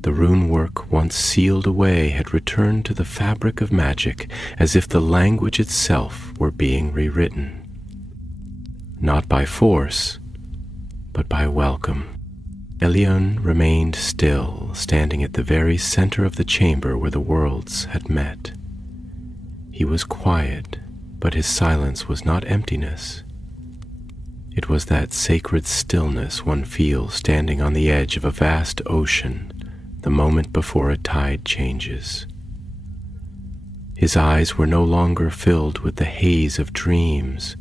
The rune work, once sealed away, had returned to the fabric of magic, as if the language itself were being rewritten. Not by force, but by welcome. Elion remained still, standing at the very center of the chamber where the worlds had met. He was quiet, but his silence was not emptiness. It was that sacred stillness one feels standing on the edge of a vast ocean, the moment before a tide changes. His eyes were no longer filled with the haze of dreams,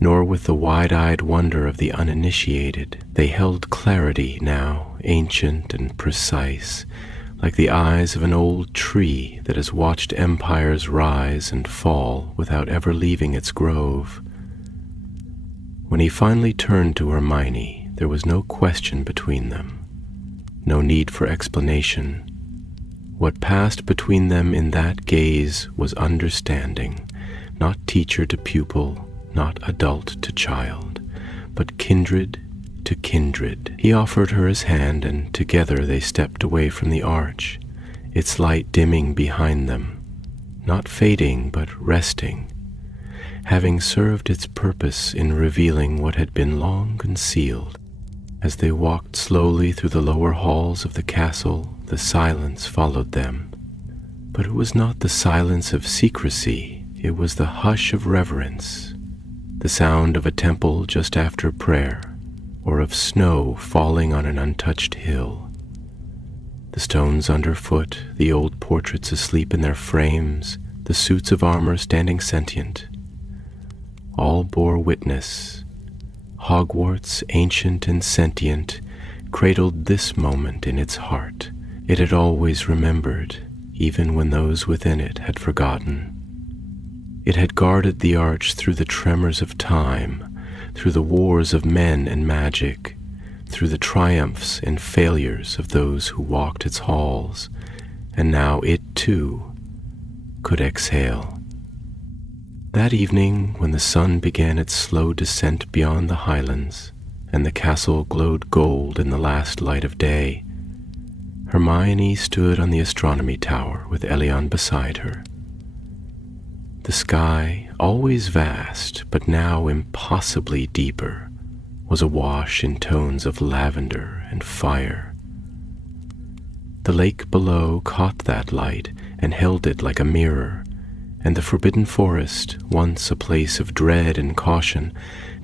nor with the wide-eyed wonder of the uninitiated. They held clarity now, ancient and precise, like the eyes of an old tree that has watched empires rise and fall without ever leaving its grove. When he finally turned to Hermione, there was no question between them. No need for explanation. What passed between them in that gaze was understanding, not teacher to pupil, not adult to child, but kindred to kindred. He offered her his hand, and together they stepped away from the arch, its light dimming behind them, not fading but resting, having served its purpose in revealing what had been long concealed. As they walked slowly through the lower halls of the castle, the silence followed them. But it was not the silence of secrecy, it was the hush of reverence, the sound of a temple just after prayer, or of snow falling on an untouched hill. The stones underfoot, the old portraits asleep in their frames, the suits of armor standing sentient, all bore witness. Hogwarts, ancient and sentient, cradled this moment in its heart. It had always remembered, even when those within it had forgotten. It had guarded the arch through the tremors of time, through the wars of men and magic, through the triumphs and failures of those who walked its halls, and now it, too, could exhale. That evening, when the sun began its slow descent beyond the highlands, and the castle glowed gold in the last light of day. Hermione stood on the astronomy tower with Elion beside her. The sky, always vast, but now impossibly deeper, was awash in tones of lavender and fire. The lake below caught that light and held it like a mirror, and the forbidden forest, once a place of dread and caution,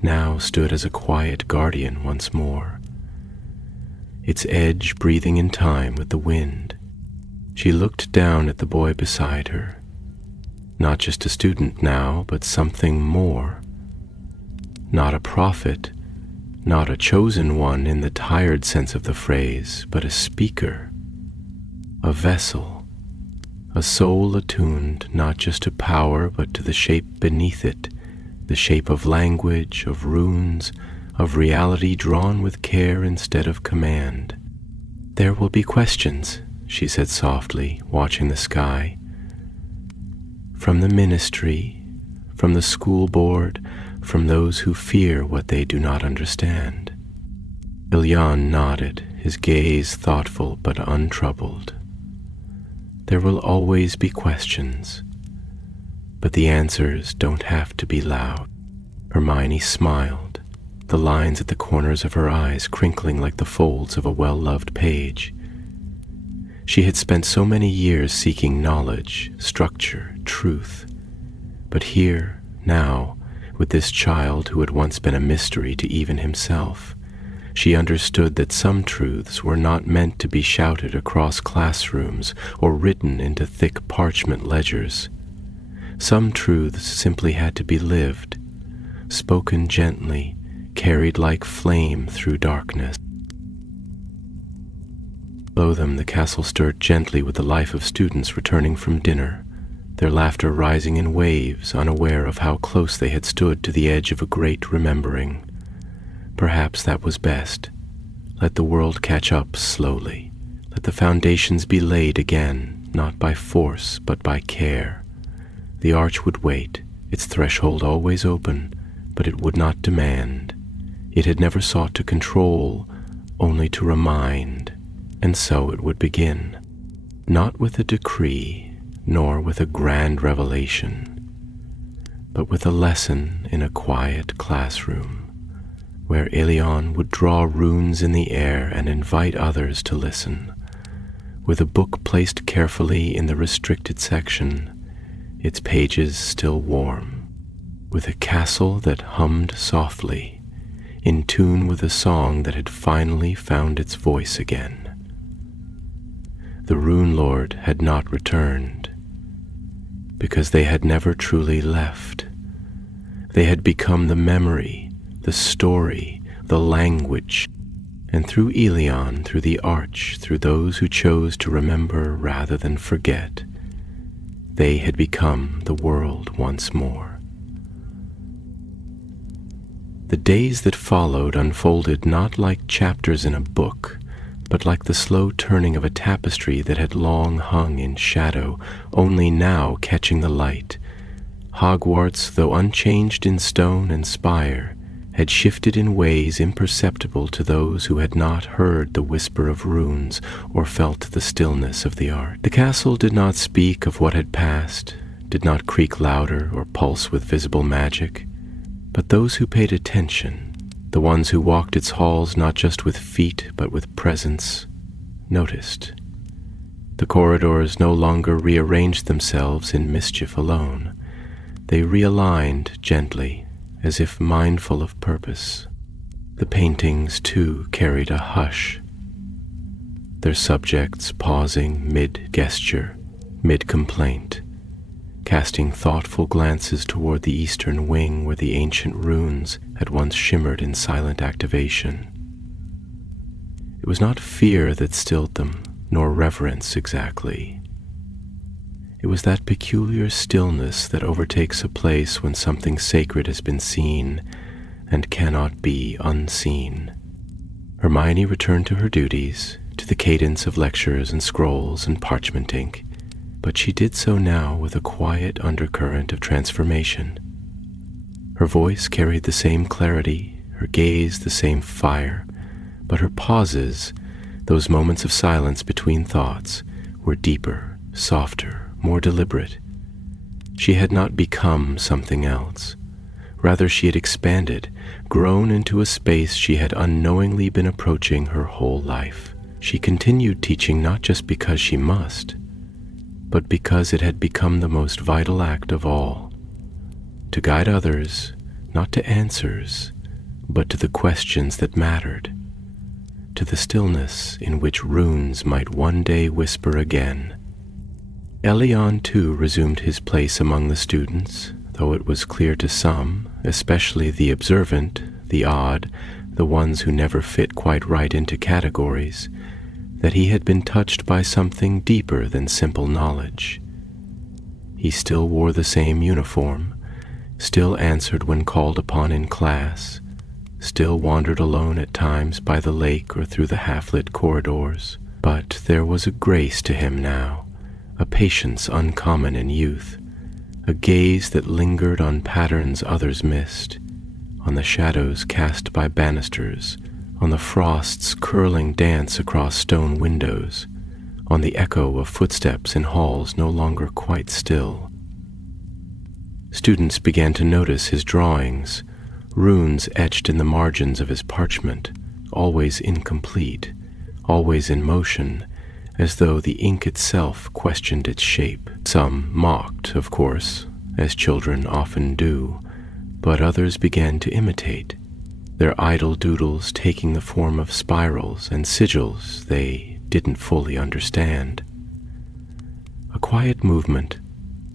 now stood as a quiet guardian once more, its edge breathing in time with the wind. She looked down at the boy beside her. Not just a student now, but something more. Not a prophet, not a chosen one in the tired sense of the phrase, but a speaker, a vessel, a soul attuned not just to power, but to the shape beneath it, the shape of language, of runes, of reality drawn with care instead of command. "There will be questions," she said softly, watching the sky. "From the ministry, from the school board, from those who fear what they do not understand." Elion nodded, his gaze thoughtful but untroubled. "There will always be questions, but the answers don't have to be loud." Hermione smiled, the lines at the corners of her eyes crinkling like the folds of a well-loved page. She had spent so many years seeking knowledge, structure, truth. But here, now, with this child who had once been a mystery to even himself, she understood that some truths were not meant to be shouted across classrooms or written into thick parchment ledgers. Some truths simply had to be lived, spoken gently, carried like flame through darkness. Below them, the castle stirred gently with the life of students returning from dinner, their laughter rising in waves, unaware of how close they had stood to the edge of a great remembering. Perhaps that was best. Let the world catch up slowly. Let the foundations be laid again, not by force, but by care. The arch would wait, its threshold always open, but it would not demand. It had never sought to control, only to remind. And so it would begin, not with a decree, nor with a grand revelation, but with a lesson in a quiet classroom, where Elion would draw runes in the air and invite others to listen, with a book placed carefully in the restricted section, its pages still warm, with a castle that hummed softly, in tune with a song that had finally found its voice again. The Rune Lord had not returned, because they had never truly left. They had become the memory, the story, the language, and through Elion, through the arch, through those who chose to remember rather than forget, they had become the world once more. The days that followed unfolded not like chapters in a book, but like the slow turning of a tapestry that had long hung in shadow, only now catching the light. Hogwarts, though unchanged in stone and spire, had shifted in ways imperceptible to those who had not heard the whisper of runes or felt the stillness of the art. The castle did not speak of what had passed, did not creak louder or pulse with visible magic, but those who paid attention, the ones who walked its halls not just with feet but with presence, noticed. The corridors no longer rearranged themselves in mischief alone. They realigned gently, as if mindful of purpose. The paintings, too, carried a hush, their subjects pausing mid-gesture, mid-complaint, casting thoughtful glances toward the eastern wing where the ancient runes had once shimmered in silent activation. It was not fear that stilled them, nor reverence exactly. It was that peculiar stillness that overtakes a place when something sacred has been seen and cannot be unseen. Hermione returned to her duties, to the cadence of lectures and scrolls and parchment ink, but she did so now with a quiet undercurrent of transformation. Her voice carried the same clarity, her gaze the same fire, but her pauses, those moments of silence between thoughts, were deeper, softer, more deliberate. She had not become something else. Rather, she had expanded, grown into a space she had unknowingly been approaching her whole life. She continued teaching not just because she must, but because it had become the most vital act of all. To guide others, not to answers, but to the questions that mattered, to the stillness in which runes might one day whisper again. Elion too resumed his place among the students, though it was clear to some, especially the observant, the odd, the ones who never fit quite right into categories, that he had been touched by something deeper than simple knowledge. He still wore the same uniform, still answered when called upon in class, still wandered alone at times by the lake or through the half-lit corridors, but there was a grace to him now, a patience uncommon in youth, a gaze that lingered on patterns others missed, on the shadows cast by banisters, on the frost's curling dance across stone windows, on the echo of footsteps in halls no longer quite still. Students began to notice his drawings, runes etched in the margins of his parchment, always incomplete, always in motion, as though the ink itself questioned its shape. Some mocked, of course, as children often do, but others began to imitate, their idle doodles taking the form of spirals and sigils they didn't fully understand. A quiet movement,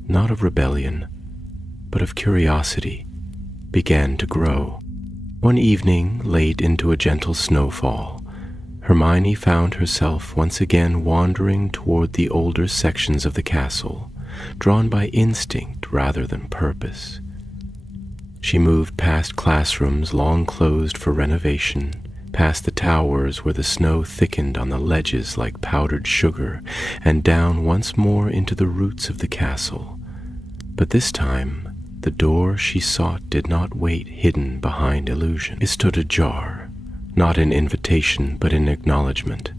not of rebellion, but of curiosity, began to grow. One evening, late into a gentle snowfall, Hermione found herself once again wandering toward the older sections of the castle, drawn by instinct rather than purpose. She moved past classrooms long closed for renovation, past the towers where the snow thickened on the ledges like powdered sugar, and down once more into the roots of the castle. But this time, the door she sought did not wait hidden behind illusion. It stood ajar, not in invitation but in acknowledgement.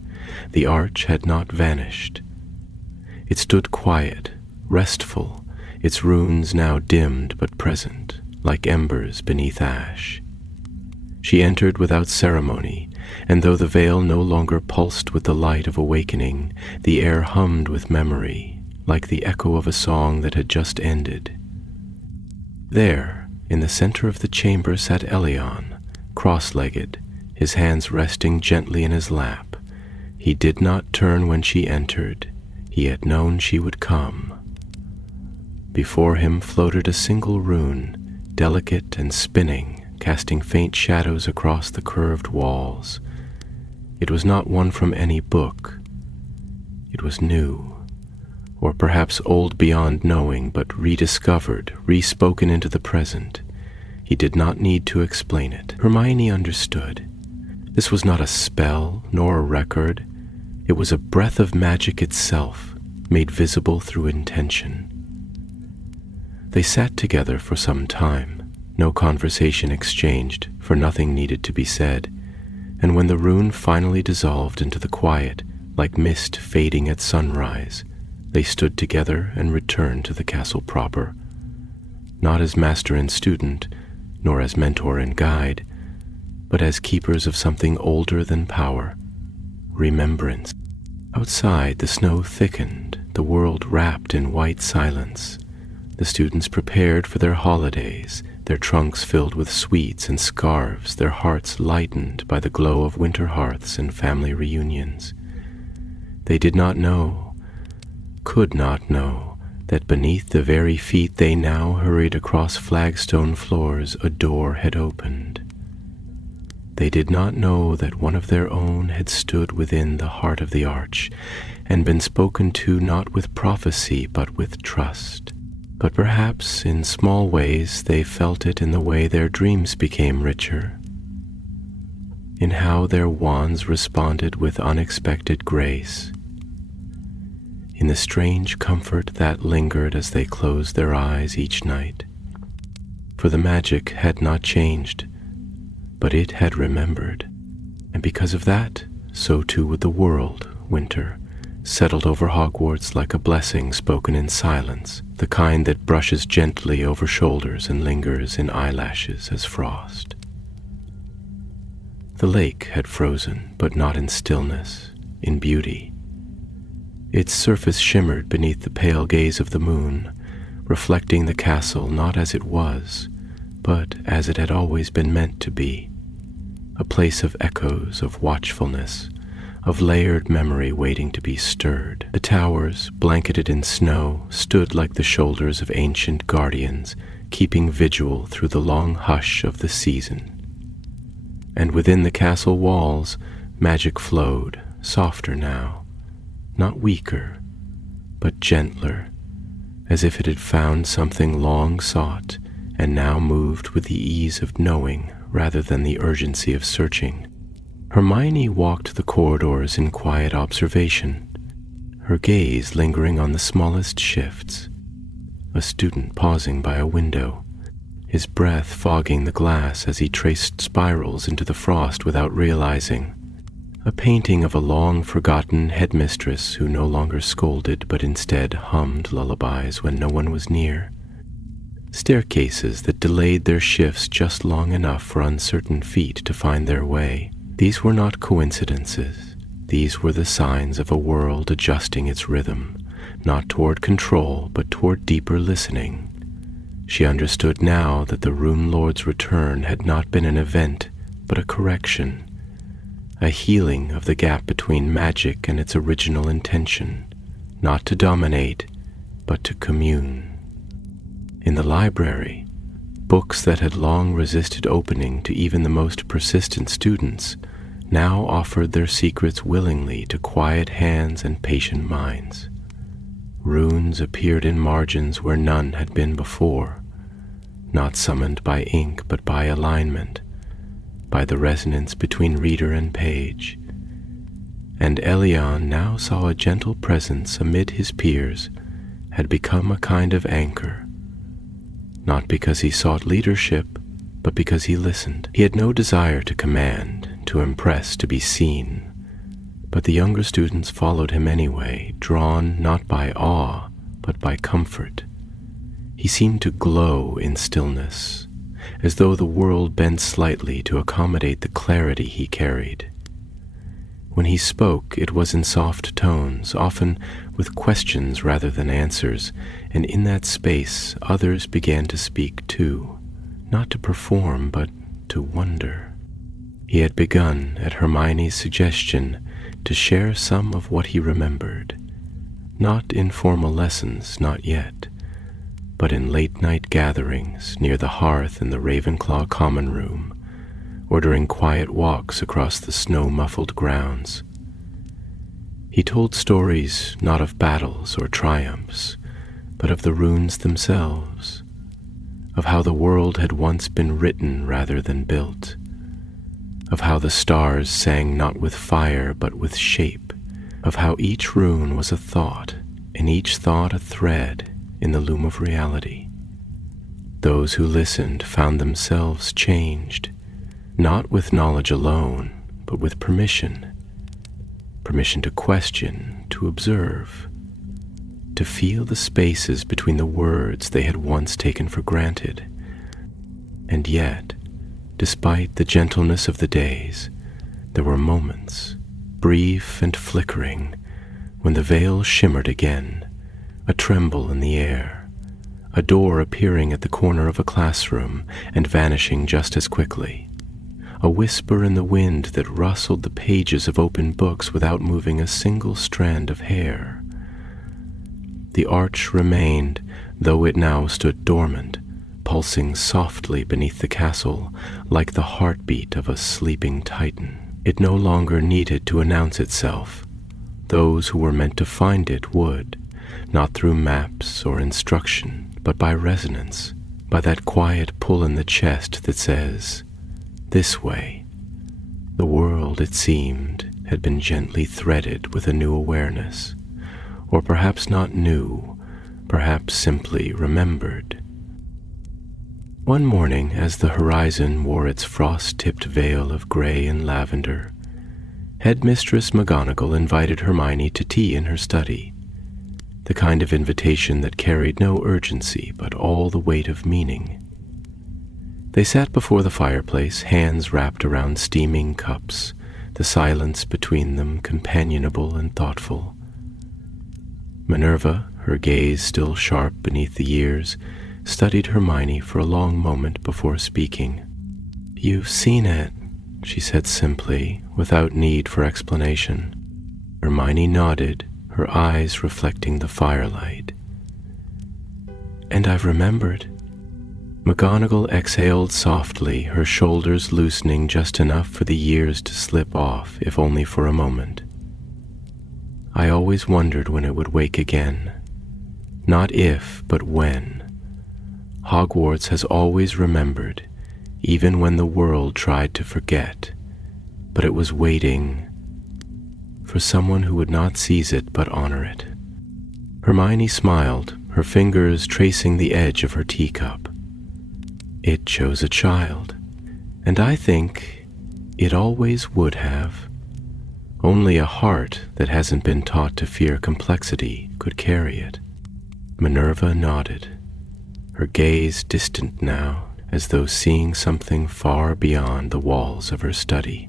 The arch had not vanished. It stood quiet, restful, its runes now dimmed but present, like embers beneath ash. She entered without ceremony, and though the veil no longer pulsed with the light of awakening, the air hummed with memory, like the echo of a song that had just ended. There, in the center of the chamber, sat Elion, cross-legged, his hands resting gently in his lap. He did not turn when she entered. He had known she would come. Before him floated a single rune, delicate and spinning, casting faint shadows across the curved walls. It was not one from any book. It was new, or perhaps old beyond knowing, but rediscovered, respoken into the present. He did not need to explain it. Hermione understood. This was not a spell, nor a record. It was a breath of magic itself, made visible through intention. They sat together for some time, no conversation exchanged, for nothing needed to be said, and when the rune finally dissolved into the quiet, like mist fading at sunrise, they stood together and returned to the castle proper, not as master and student, nor as mentor and guide, but as keepers of something older than power, remembrance. Outside, the snow thickened, the world wrapped in white silence. The students prepared for their holidays, their trunks filled with sweets and scarves, their hearts lightened by the glow of winter hearths and family reunions. They did not know, could not know, that beneath the very feet they now hurried across flagstone floors, a door had opened. They did not know that one of their own had stood within the heart of the arch, and been spoken to not with prophecy but with trust. But perhaps in small ways they felt it in the way their dreams became richer, in how their wands responded with unexpected grace, in the strange comfort that lingered as they closed their eyes each night. For the magic had not changed. But it had remembered, and because of that, so too would the world, winter, settled over Hogwarts like a blessing spoken in silence, the kind that brushes gently over shoulders and lingers in eyelashes as frost. The lake had frozen, but not in stillness, in beauty. Its surface shimmered beneath the pale gaze of the moon, reflecting the castle not as it was, but as it had always been meant to be, a place of echoes, of watchfulness, of layered memory waiting to be stirred. The towers, blanketed in snow, stood like the shoulders of ancient guardians, keeping vigil through the long hush of the season. And within the castle walls, magic flowed, softer now, not weaker, but gentler, as if it had found something long sought and now moved with the ease of knowing rather than the urgency of searching. Hermione walked the corridors in quiet observation, her gaze lingering on the smallest shifts. A student pausing by a window, his breath fogging the glass as he traced spirals into the frost without realizing. A painting of a long-forgotten headmistress who no longer scolded but instead hummed lullabies when no one was near. Staircases that delayed their shifts just long enough for uncertain feet to find their way. These were not coincidences. These were the signs of a world adjusting its rhythm, not toward control, but toward deeper listening. She understood now that the Rune Lord's return had not been an event, but a correction, a healing of the gap between magic and its original intention, not to dominate, but to commune. In the library, books that had long resisted opening to even the most persistent students now offered their secrets willingly to quiet hands and patient minds. Runes appeared in margins where none had been before, not summoned by ink but by alignment, by the resonance between reader and page. And Elion now saw a gentle presence amid his peers had become a kind of anchor, not because he sought leadership, but because he listened. He had no desire to command, to impress, to be seen, but the younger students followed him anyway, drawn not by awe, but by comfort. He seemed to glow in stillness, as though the world bent slightly to accommodate the clarity he carried. When he spoke, it was in soft tones, often with questions rather than answers, and in that space others began to speak too, not to perform, but to wonder. He had begun, at Hermione's suggestion, to share some of what he remembered, not in formal lessons, not yet, but in late-night gatherings near the hearth in the Ravenclaw common room, or during quiet walks across the snow-muffled grounds. He told stories not of battles or triumphs, but of the runes themselves, of how the world had once been written rather than built, of how the stars sang not with fire but with shape, of how each rune was a thought, and each thought a thread in the loom of reality. Those who listened found themselves changed, not with knowledge alone, but with permission to question, to observe, to feel the spaces between the words they had once taken for granted. And yet, despite the gentleness of the days, there were moments, brief and flickering, when the veil shimmered again, a tremble in the air, a door appearing at the corner of a classroom and vanishing just as quickly, a whisper in the wind that rustled the pages of open books without moving a single strand of hair. The arch remained, though it now stood dormant, pulsing softly beneath the castle like the heartbeat of a sleeping titan. It no longer needed to announce itself. Those who were meant to find it would, not through maps or instruction, but by resonance, by that quiet pull in the chest that says, "This way." The world, it seemed, had been gently threaded with a new awareness, or perhaps not new, perhaps simply remembered. One morning, as the horizon wore its frost-tipped veil of gray and lavender, Headmistress McGonagall invited Hermione to tea in her study, the kind of invitation that carried no urgency but all the weight of meaning. They sat before the fireplace, hands wrapped around steaming cups, the silence between them companionable and thoughtful. Minerva, her gaze still sharp beneath the years, studied Hermione for a long moment before speaking. "You've seen it," she said simply, without need for explanation. Hermione nodded, her eyes reflecting the firelight. "And I've remembered." McGonagall exhaled softly, her shoulders loosening just enough for the years to slip off, if only for a moment. "I always wondered when it would wake again. Not if, but when. Hogwarts has always remembered, even when the world tried to forget, but it was waiting for someone who would not seize it but honor it." Hermione smiled, her fingers tracing the edge of her teacup. "It chose a child, and I think it always would have. Only a heart that hasn't been taught to fear complexity could carry it." Minerva nodded, her gaze distant now, as though seeing something far beyond the walls of her study.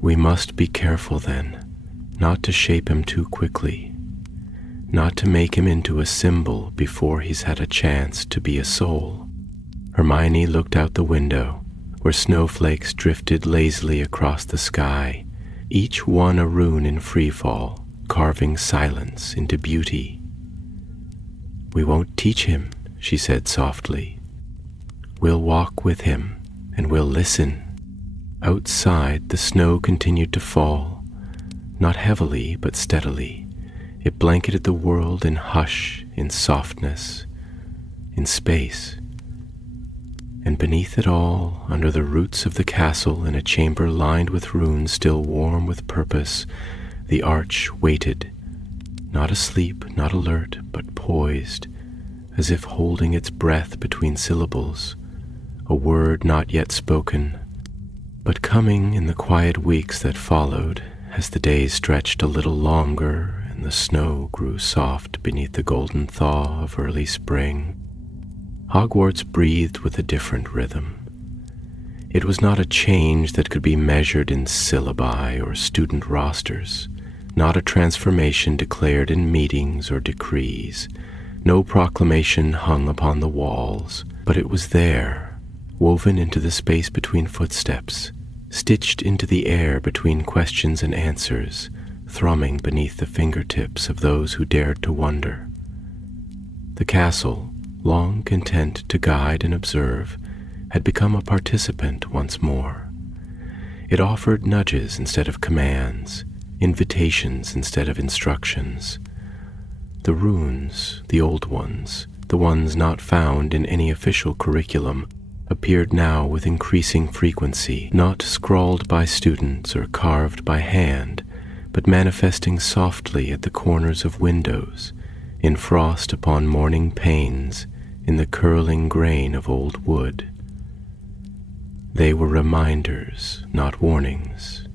"We must be careful then, not to shape him too quickly, not to make him into a symbol before he's had a chance to be a soul." Hermione looked out the window, where snowflakes drifted lazily across the sky, each one a rune in freefall, carving silence into beauty. "We won't teach him," she said softly. "We'll walk with him, and we'll listen." Outside, the snow continued to fall, not heavily but steadily. It blanketed the world in hush, in softness, in space. And beneath it all, under the roots of the castle, in a chamber lined with runes still warm with purpose, the arch waited, not asleep, not alert, but poised, as if holding its breath between syllables, a word not yet spoken, but coming in the quiet weeks that followed, as the days stretched a little longer and the snow grew soft beneath the golden thaw of early spring. Hogwarts breathed with a different rhythm. It was not a change that could be measured in syllabi or student rosters, not a transformation declared in meetings or decrees, no proclamation hung upon the walls, but it was there, woven into the space between footsteps, stitched into the air between questions and answers, thrumming beneath the fingertips of those who dared to wonder. The castle, long content to guide and observe, had become a participant once more. It offered nudges instead of commands, invitations instead of instructions. The runes, the old ones, the ones not found in any official curriculum, appeared now with increasing frequency, not scrawled by students or carved by hand, but manifesting softly at the corners of windows, in frost upon morning panes, in the curling grain of old wood. They were reminders, not warnings,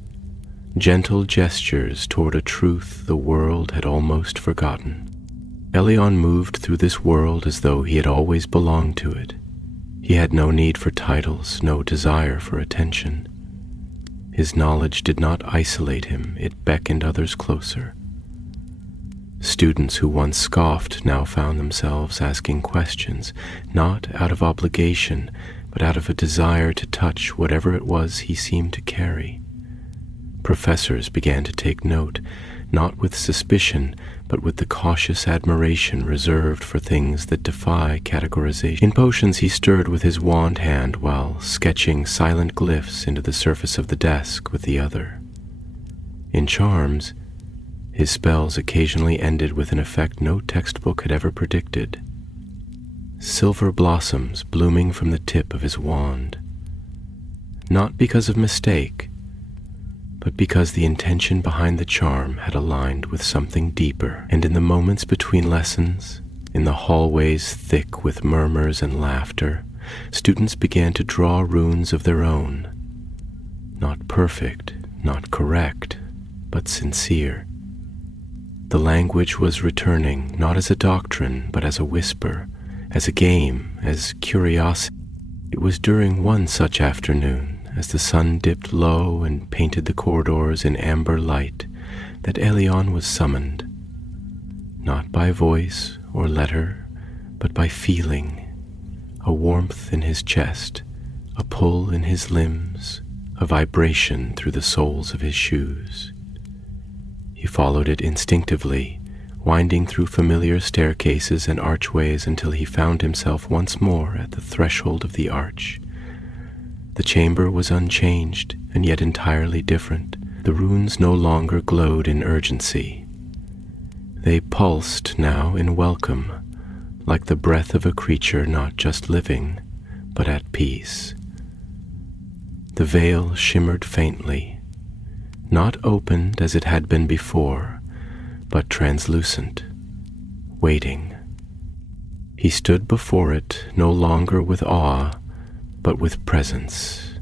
gentle gestures toward a truth the world had almost forgotten. Elion moved through this world as though he had always belonged to it. He had no need for titles, no desire for attention. His knowledge did not isolate him, it beckoned others closer. Students who once scoffed now found themselves asking questions, not out of obligation, but out of a desire to touch whatever it was he seemed to carry. Professors began to take note, not with suspicion, but with the cautious admiration reserved for things that defy categorization. In potions he stirred with his wand hand while sketching silent glyphs into the surface of the desk with the other. In charms, his spells occasionally ended with an effect no textbook had ever predicted. Silver blossoms blooming from the tip of his wand. Not because of mistake, but because the intention behind the charm had aligned with something deeper, and in the moments between lessons, in the hallways thick with murmurs and laughter, students began to draw runes of their own. Not perfect, not correct, but sincere. The language was returning not as a doctrine, but as a whisper, as a game, as curiosity. It was during one such afternoon, as the sun dipped low and painted the corridors in amber light, that Elion was summoned, not by voice or letter, but by feeling, a warmth in his chest, a pull in his limbs, a vibration through the soles of his shoes. He followed it instinctively, winding through familiar staircases and archways until he found himself once more at the threshold of the arch. The chamber was unchanged and yet entirely different. The runes no longer glowed in urgency. They pulsed now in welcome, like the breath of a creature not just living, but at peace. The veil shimmered faintly, not opened as it had been before, but translucent, waiting. He stood before it no longer with awe, but with presence.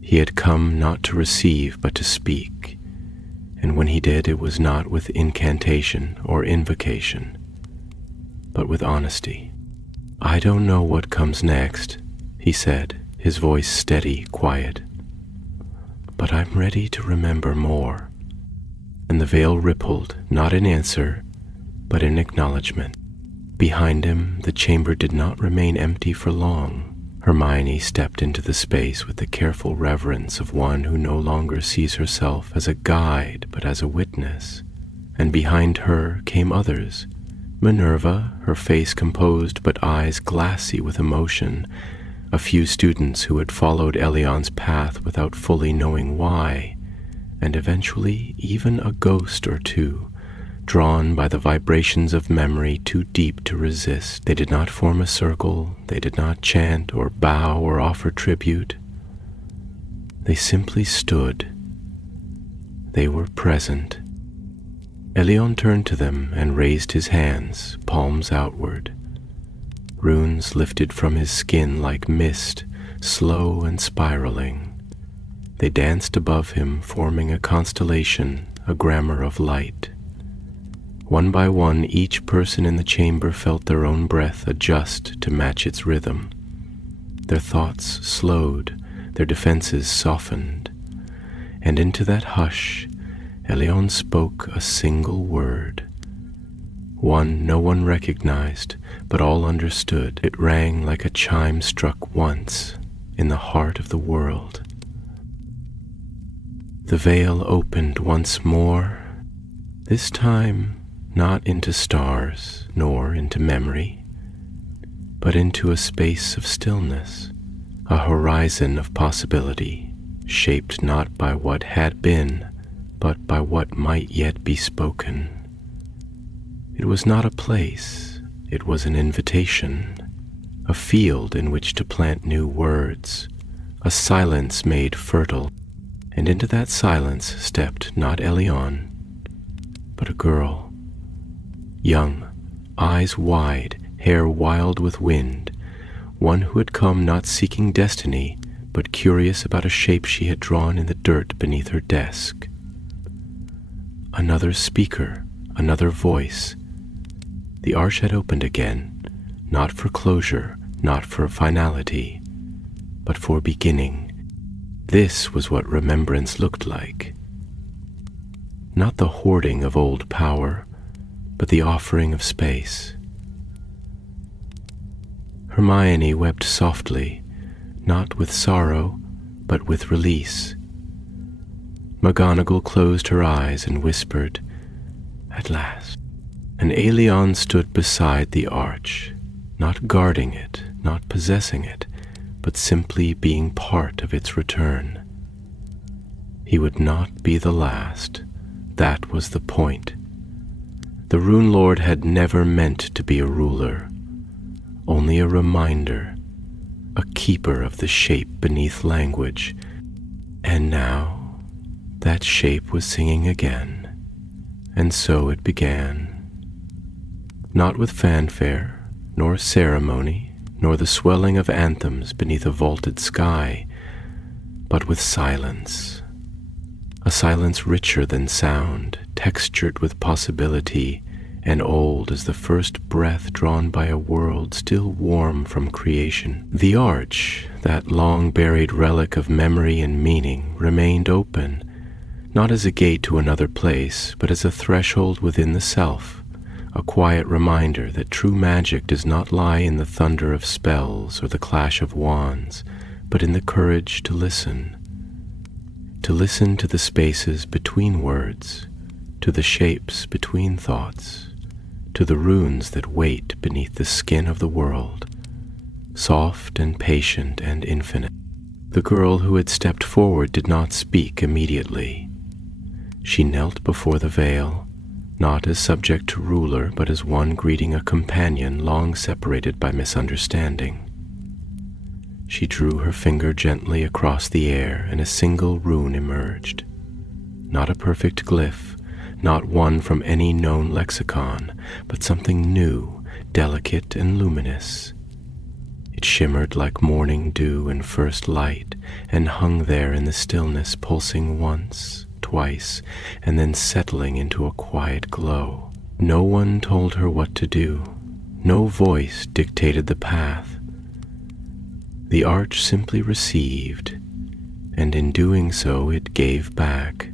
He had come not to receive, but to speak, and when he did, it was not with incantation or invocation, but with honesty. "I don't know what comes next," he said, his voice steady, quiet, "but I'm ready to remember more." And the veil rippled, not in answer, but in acknowledgement. Behind him, the chamber did not remain empty for long. Hermione stepped into the space with the careful reverence of one who no longer sees herself as a guide, but as a witness. And behind her came others. Minerva, her face composed but eyes glassy with emotion. A few students who had followed Elion's path without fully knowing why. And eventually even a ghost or two, drawn by the vibrations of memory too deep to resist. They did not form a circle, they did not chant or bow or offer tribute. They simply stood. They were present. Elion turned to them and raised his hands, palms outward. Runes lifted from his skin like mist, slow and spiraling. They danced above him, forming a constellation, a grammar of light. One by one, each person in the chamber felt their own breath adjust to match its rhythm. Their thoughts slowed, their defenses softened, and into that hush, Elion spoke a single word. One no one recognized, but all understood. It rang like a chime struck once in the heart of the world. The veil opened once more, this time not into stars nor into memory, but into a space of stillness, a horizon of possibility, shaped not by what had been, but by what might yet be spoken. It was not a place, it was an invitation, a field in which to plant new words, a silence made fertile, and into that silence stepped not Elion, but a girl. Young, eyes wide, hair wild with wind, one who had come not seeking destiny, but curious about a shape she had drawn in the dirt beneath her desk. Another speaker, another voice. The arch had opened again, not for closure, not for finality, but for beginning. This was what remembrance looked like. Not the hoarding of old power, but the offering of space. Hermione wept softly, not with sorrow, but with release. McGonagall closed her eyes and whispered, "At last." And Elion stood beside the arch, not guarding it, not possessing it, but simply being part of its return. He would not be the last. That was the point. The Rune Lord had never meant to be a ruler, only a reminder, a keeper of the shape beneath language. And now, that shape was singing again, and so it began. not with fanfare, nor ceremony, nor the swelling of anthems beneath a vaulted sky, but with silence. A silence richer than sound, textured with possibility, and old as the first breath drawn by a world still warm from creation. The arch, that long-buried relic of memory and meaning, remained open, not as a gate to another place, but as a threshold within the self, a quiet reminder that true magic does not lie in the thunder of spells or the clash of wands, but in the courage to listen to the spaces between words, to the shapes between thoughts, to the runes that wait beneath the skin of the world, soft and patient and infinite. The girl who had stepped forward did not speak immediately. She knelt before the veil, not as subject to ruler, but as one greeting a companion long separated by misunderstanding. She drew her finger gently across the air, and a single rune emerged. Not a perfect glyph, not one from any known lexicon, but something new, delicate and luminous. It shimmered like morning dew in first light, and hung there in the stillness, pulsing once, twice, and then settling into a quiet glow. No one told her what to do. No voice dictated the path. The arch simply received, and in doing so it gave back,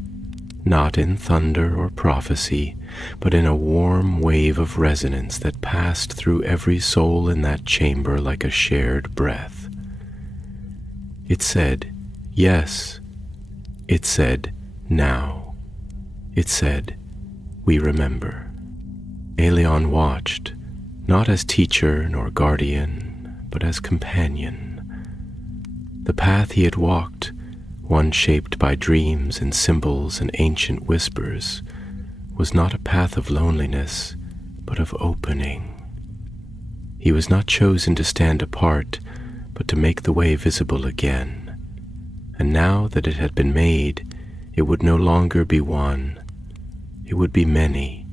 not in thunder or prophecy, but in a warm wave of resonance that passed through every soul in that chamber like a shared breath. It said, yes. It said, now. It said, we remember. Aelion watched, not as teacher nor guardian, but as companion. The path he had walked, one shaped by dreams and symbols and ancient whispers, was not a path of loneliness, but of opening. He was not chosen to stand apart, but to make the way visible again. And now that it had been made, it would no longer be one. It would be many,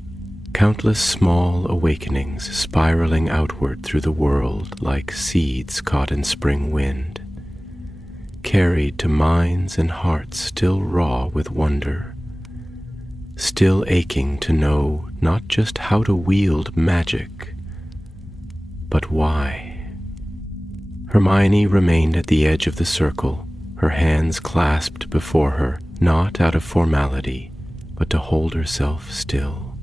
countless small awakenings spiraling outward through the world like seeds caught in spring wind, carried to minds and hearts still raw with wonder, still aching to know not just how to wield magic, but why. Hermione remained at the edge of the circle, her hands clasped before her, not out of formality, but to hold herself still.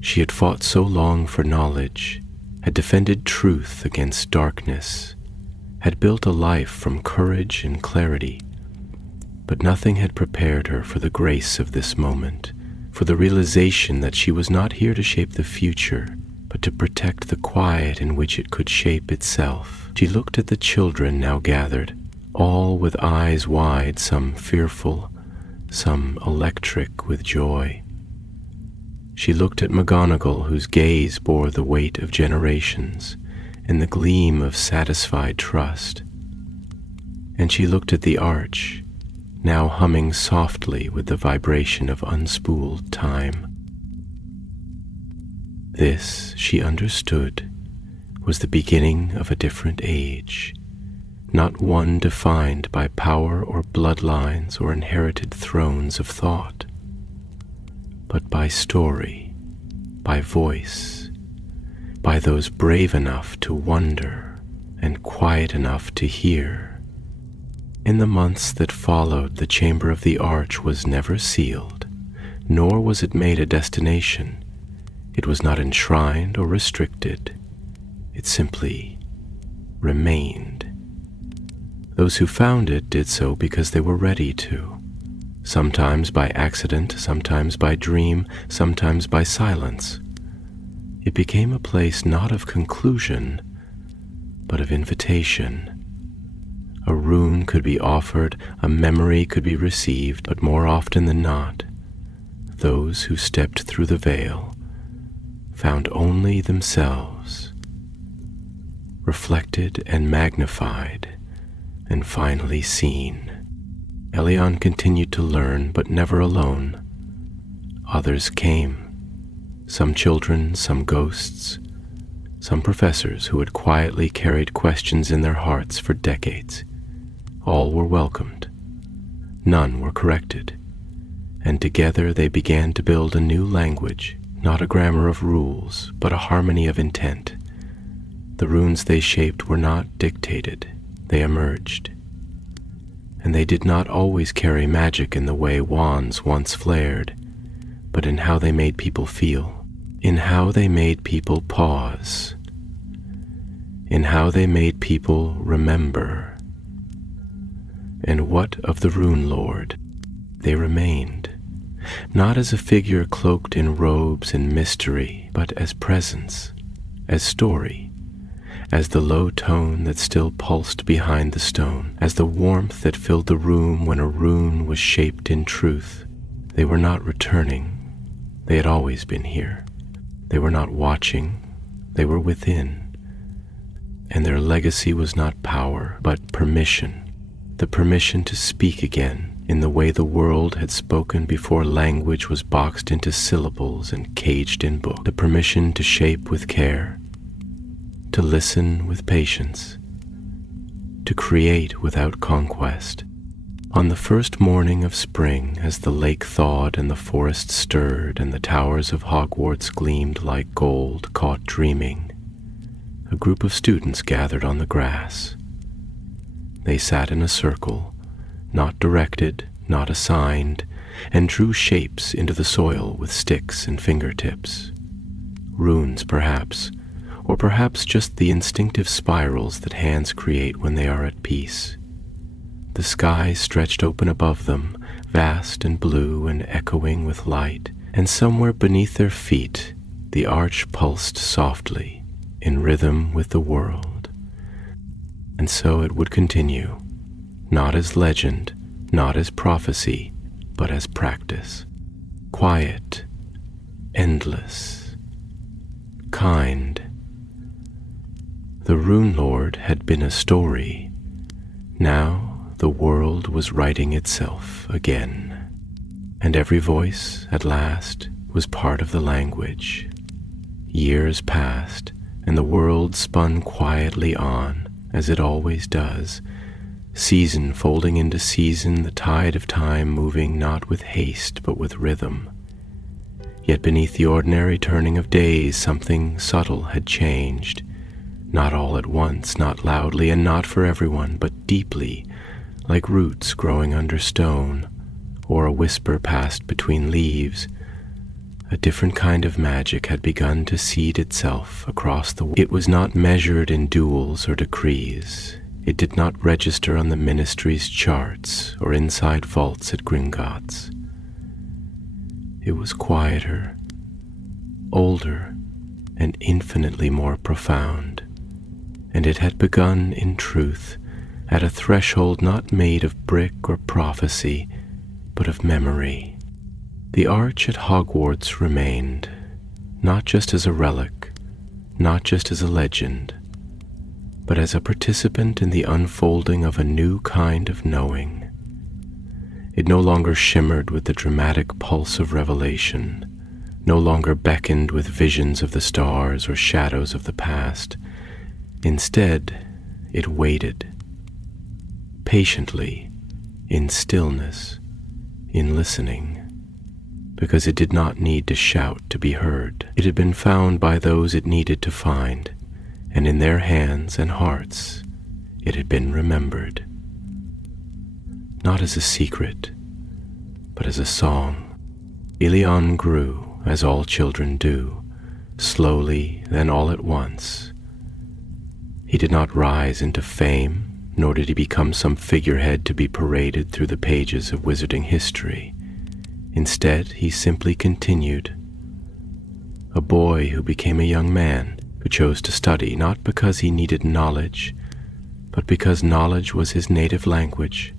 She had fought so long for knowledge, had defended truth against darkness, had built a life from courage and clarity, but nothing had prepared her for the grace of this moment, for the realization that she was not here to shape the future, but to protect the quiet in which it could shape itself. She looked at the children now gathered, all with eyes wide, some fearful, some electric with joy. She looked at McGonagall, whose gaze bore the weight of generations, and the gleam of satisfied trust. And she looked at the arch, now humming softly with the vibration of unspooled time. This, she understood, was the beginning of a different age, not one defined by power or bloodlines or inherited thrones of thought, but by story, by voice, by those brave enough to wonder and quiet enough to hear. In the months that followed, the chamber of the arch was never sealed, nor was it made a destination. It was not enshrined or restricted. It simply remained. Those who found it did so because they were ready to, sometimes by accident, sometimes by dream, sometimes by silence. It became a place not of conclusion, but of invitation. A rune could be offered, a memory could be received, but more often than not, those who stepped through the veil found only themselves, reflected and magnified, and finally seen. Aelion continued to learn, but never alone. Others came, Some children, some ghosts, some professors who had quietly carried questions in their hearts for decades. All were welcomed. None were corrected. And together they began to build a new language, not a grammar of rules, but a harmony of intent. The runes they shaped were not dictated, they emerged. And they did not always carry magic in the way wands once flared, but in how they made people feel, in how they made people pause, in how they made people remember. And what of the Rune Lord? They remained, not as a figure cloaked in robes and mystery, but as presence, as story, as the low tone that still pulsed behind the stone, as the warmth that filled the room when a rune was shaped in truth. They were not returning. They had always been here. They were not watching. They were within. And their legacy was not power, but permission. The permission to speak again in the way the world had spoken before language was boxed into syllables and caged in book. The permission to shape with care, to listen with patience, to create without conquest. On the first morning of spring, as the lake thawed and the forest stirred and the towers of Hogwarts gleamed like gold caught dreaming, a group of students gathered on the grass. They sat in a circle, not directed, not assigned, and drew shapes into the soil with sticks and fingertips. Runes, perhaps, or perhaps just the instinctive spirals that hands create when they are at peace. The sky stretched open above them, vast and blue and echoing with light, and somewhere beneath their feet the arch pulsed softly, in rhythm with the world. And so it would continue, not as legend, not as prophecy, but as practice. Quiet, endless, kind. The Rune Lord had been a story. Now the world was writing itself again. And every voice, at last, was part of the language. Years passed, and the world spun quietly on, as it always does, season folding into season, the tide of time moving not with haste but with rhythm. Yet beneath the ordinary turning of days, something subtle had changed. Not all at once, not loudly, and not for everyone, but deeply, like roots growing under stone, or a whisper passed between leaves. A different kind of magic had begun to seed itself across the world. It was not measured in duels or decrees. It did not register on the ministry's charts or inside vaults at Gringotts. It was quieter, older, and infinitely more profound. And it had begun, in truth, at a threshold not made of brick or prophecy, but of memory. The arch at Hogwarts remained, not just as a relic, not just as a legend, but as a participant in the unfolding of a new kind of knowing. It no longer shimmered with the dramatic pulse of revelation, no longer beckoned with visions of the stars or shadows of the past. Instead, it waited, patiently, in stillness, in listening, because it did not need to shout to be heard. It had been found by those it needed to find, and in their hands and hearts it had been remembered. Not as a secret, but as a song. Ilion grew, as all children do, slowly, then all at once. He did not rise into fame, nor did he become some figurehead to be paraded through the pages of wizarding history. Instead, he simply continued. A boy who became a young man, who chose to study not because he needed knowledge, but because knowledge was his native language.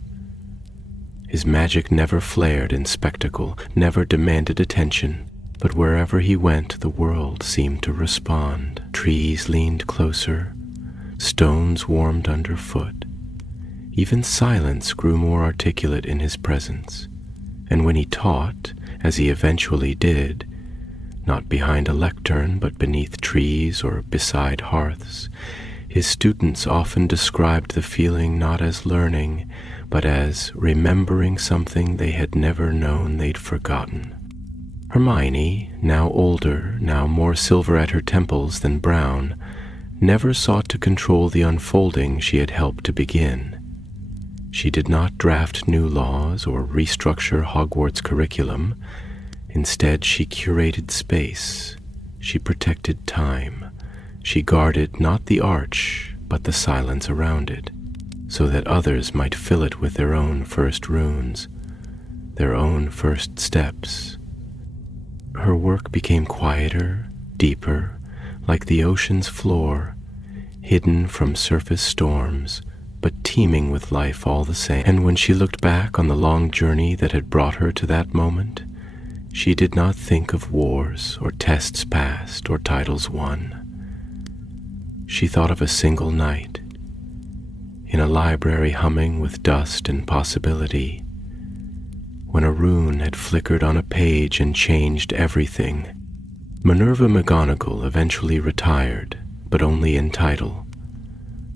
His magic never flared in spectacle, never demanded attention, but wherever he went, the world seemed to respond. Trees leaned closer, stones warmed underfoot. Even silence grew more articulate in his presence, and when he taught, as he eventually did, not behind a lectern, but beneath trees or beside hearths. His students often described the feeling not as learning, but as remembering something they had never known they'd forgotten. Hermione, now older, now more silver at her temples than brown, never sought to control the unfolding she had helped to begin. She did not draft new laws or restructure Hogwarts' curriculum. Instead, she curated space. She protected time. She guarded not the arch, but the silence around it, so that others might fill it with their own first runes, their own first steps. Her work became quieter, deeper, like the ocean's floor, hidden from surface storms, but teeming with life all the same. And when she looked back on the long journey that had brought her to that moment, she did not think of wars or tests passed or titles won. She thought of a single night, in a library humming with dust and possibility, when a rune had flickered on a page and changed everything. Minerva McGonagall eventually retired, but only in title.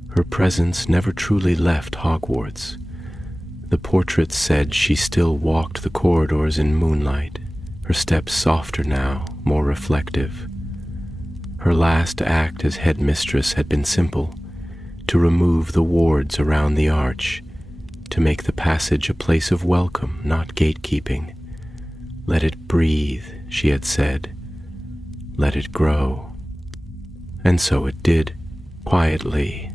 Her presence never truly left Hogwarts. The portraits said she still walked the corridors in moonlight, her steps softer now, more reflective. Her last act as headmistress had been simple: to remove the wards around the arch, to make the passage a place of welcome, not gatekeeping. Let it breathe, she had said. Let it grow. And so it did, quietly,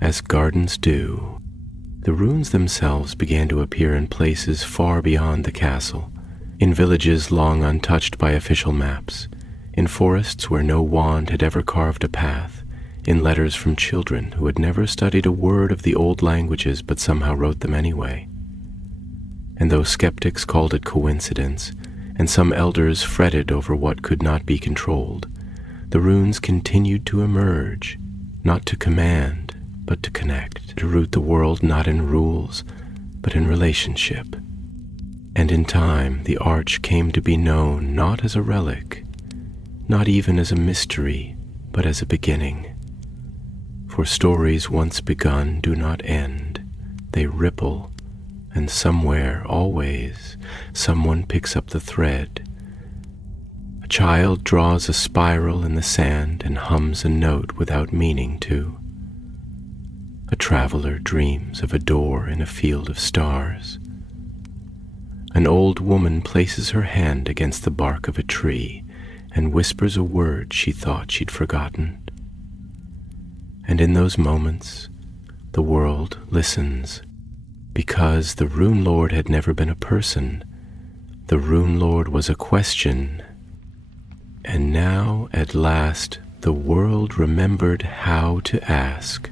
as gardens do. The runes themselves began to appear in places far beyond the castle, in villages long untouched by official maps, in forests where no wand had ever carved a path, in letters from children who had never studied a word of the old languages but somehow wrote them anyway. And though skeptics called it coincidence, and some elders fretted over what could not be controlled, the runes continued to emerge, not to command, but to connect, to root the world not in rules, but in relationship. And in time, the arch came to be known not as a relic, not even as a mystery, but as a beginning. For stories once begun do not end. They ripple, and somewhere, always, someone picks up the thread. A child draws a spiral in the sand and hums a note without meaning to. A traveler dreams of a door in a field of stars. An old woman places her hand against the bark of a tree and whispers a word she thought she'd forgotten. And in those moments, the world listens, because the Rune Lord had never been a person. The Rune Lord was a question. And now, at last, the world remembered how to ask.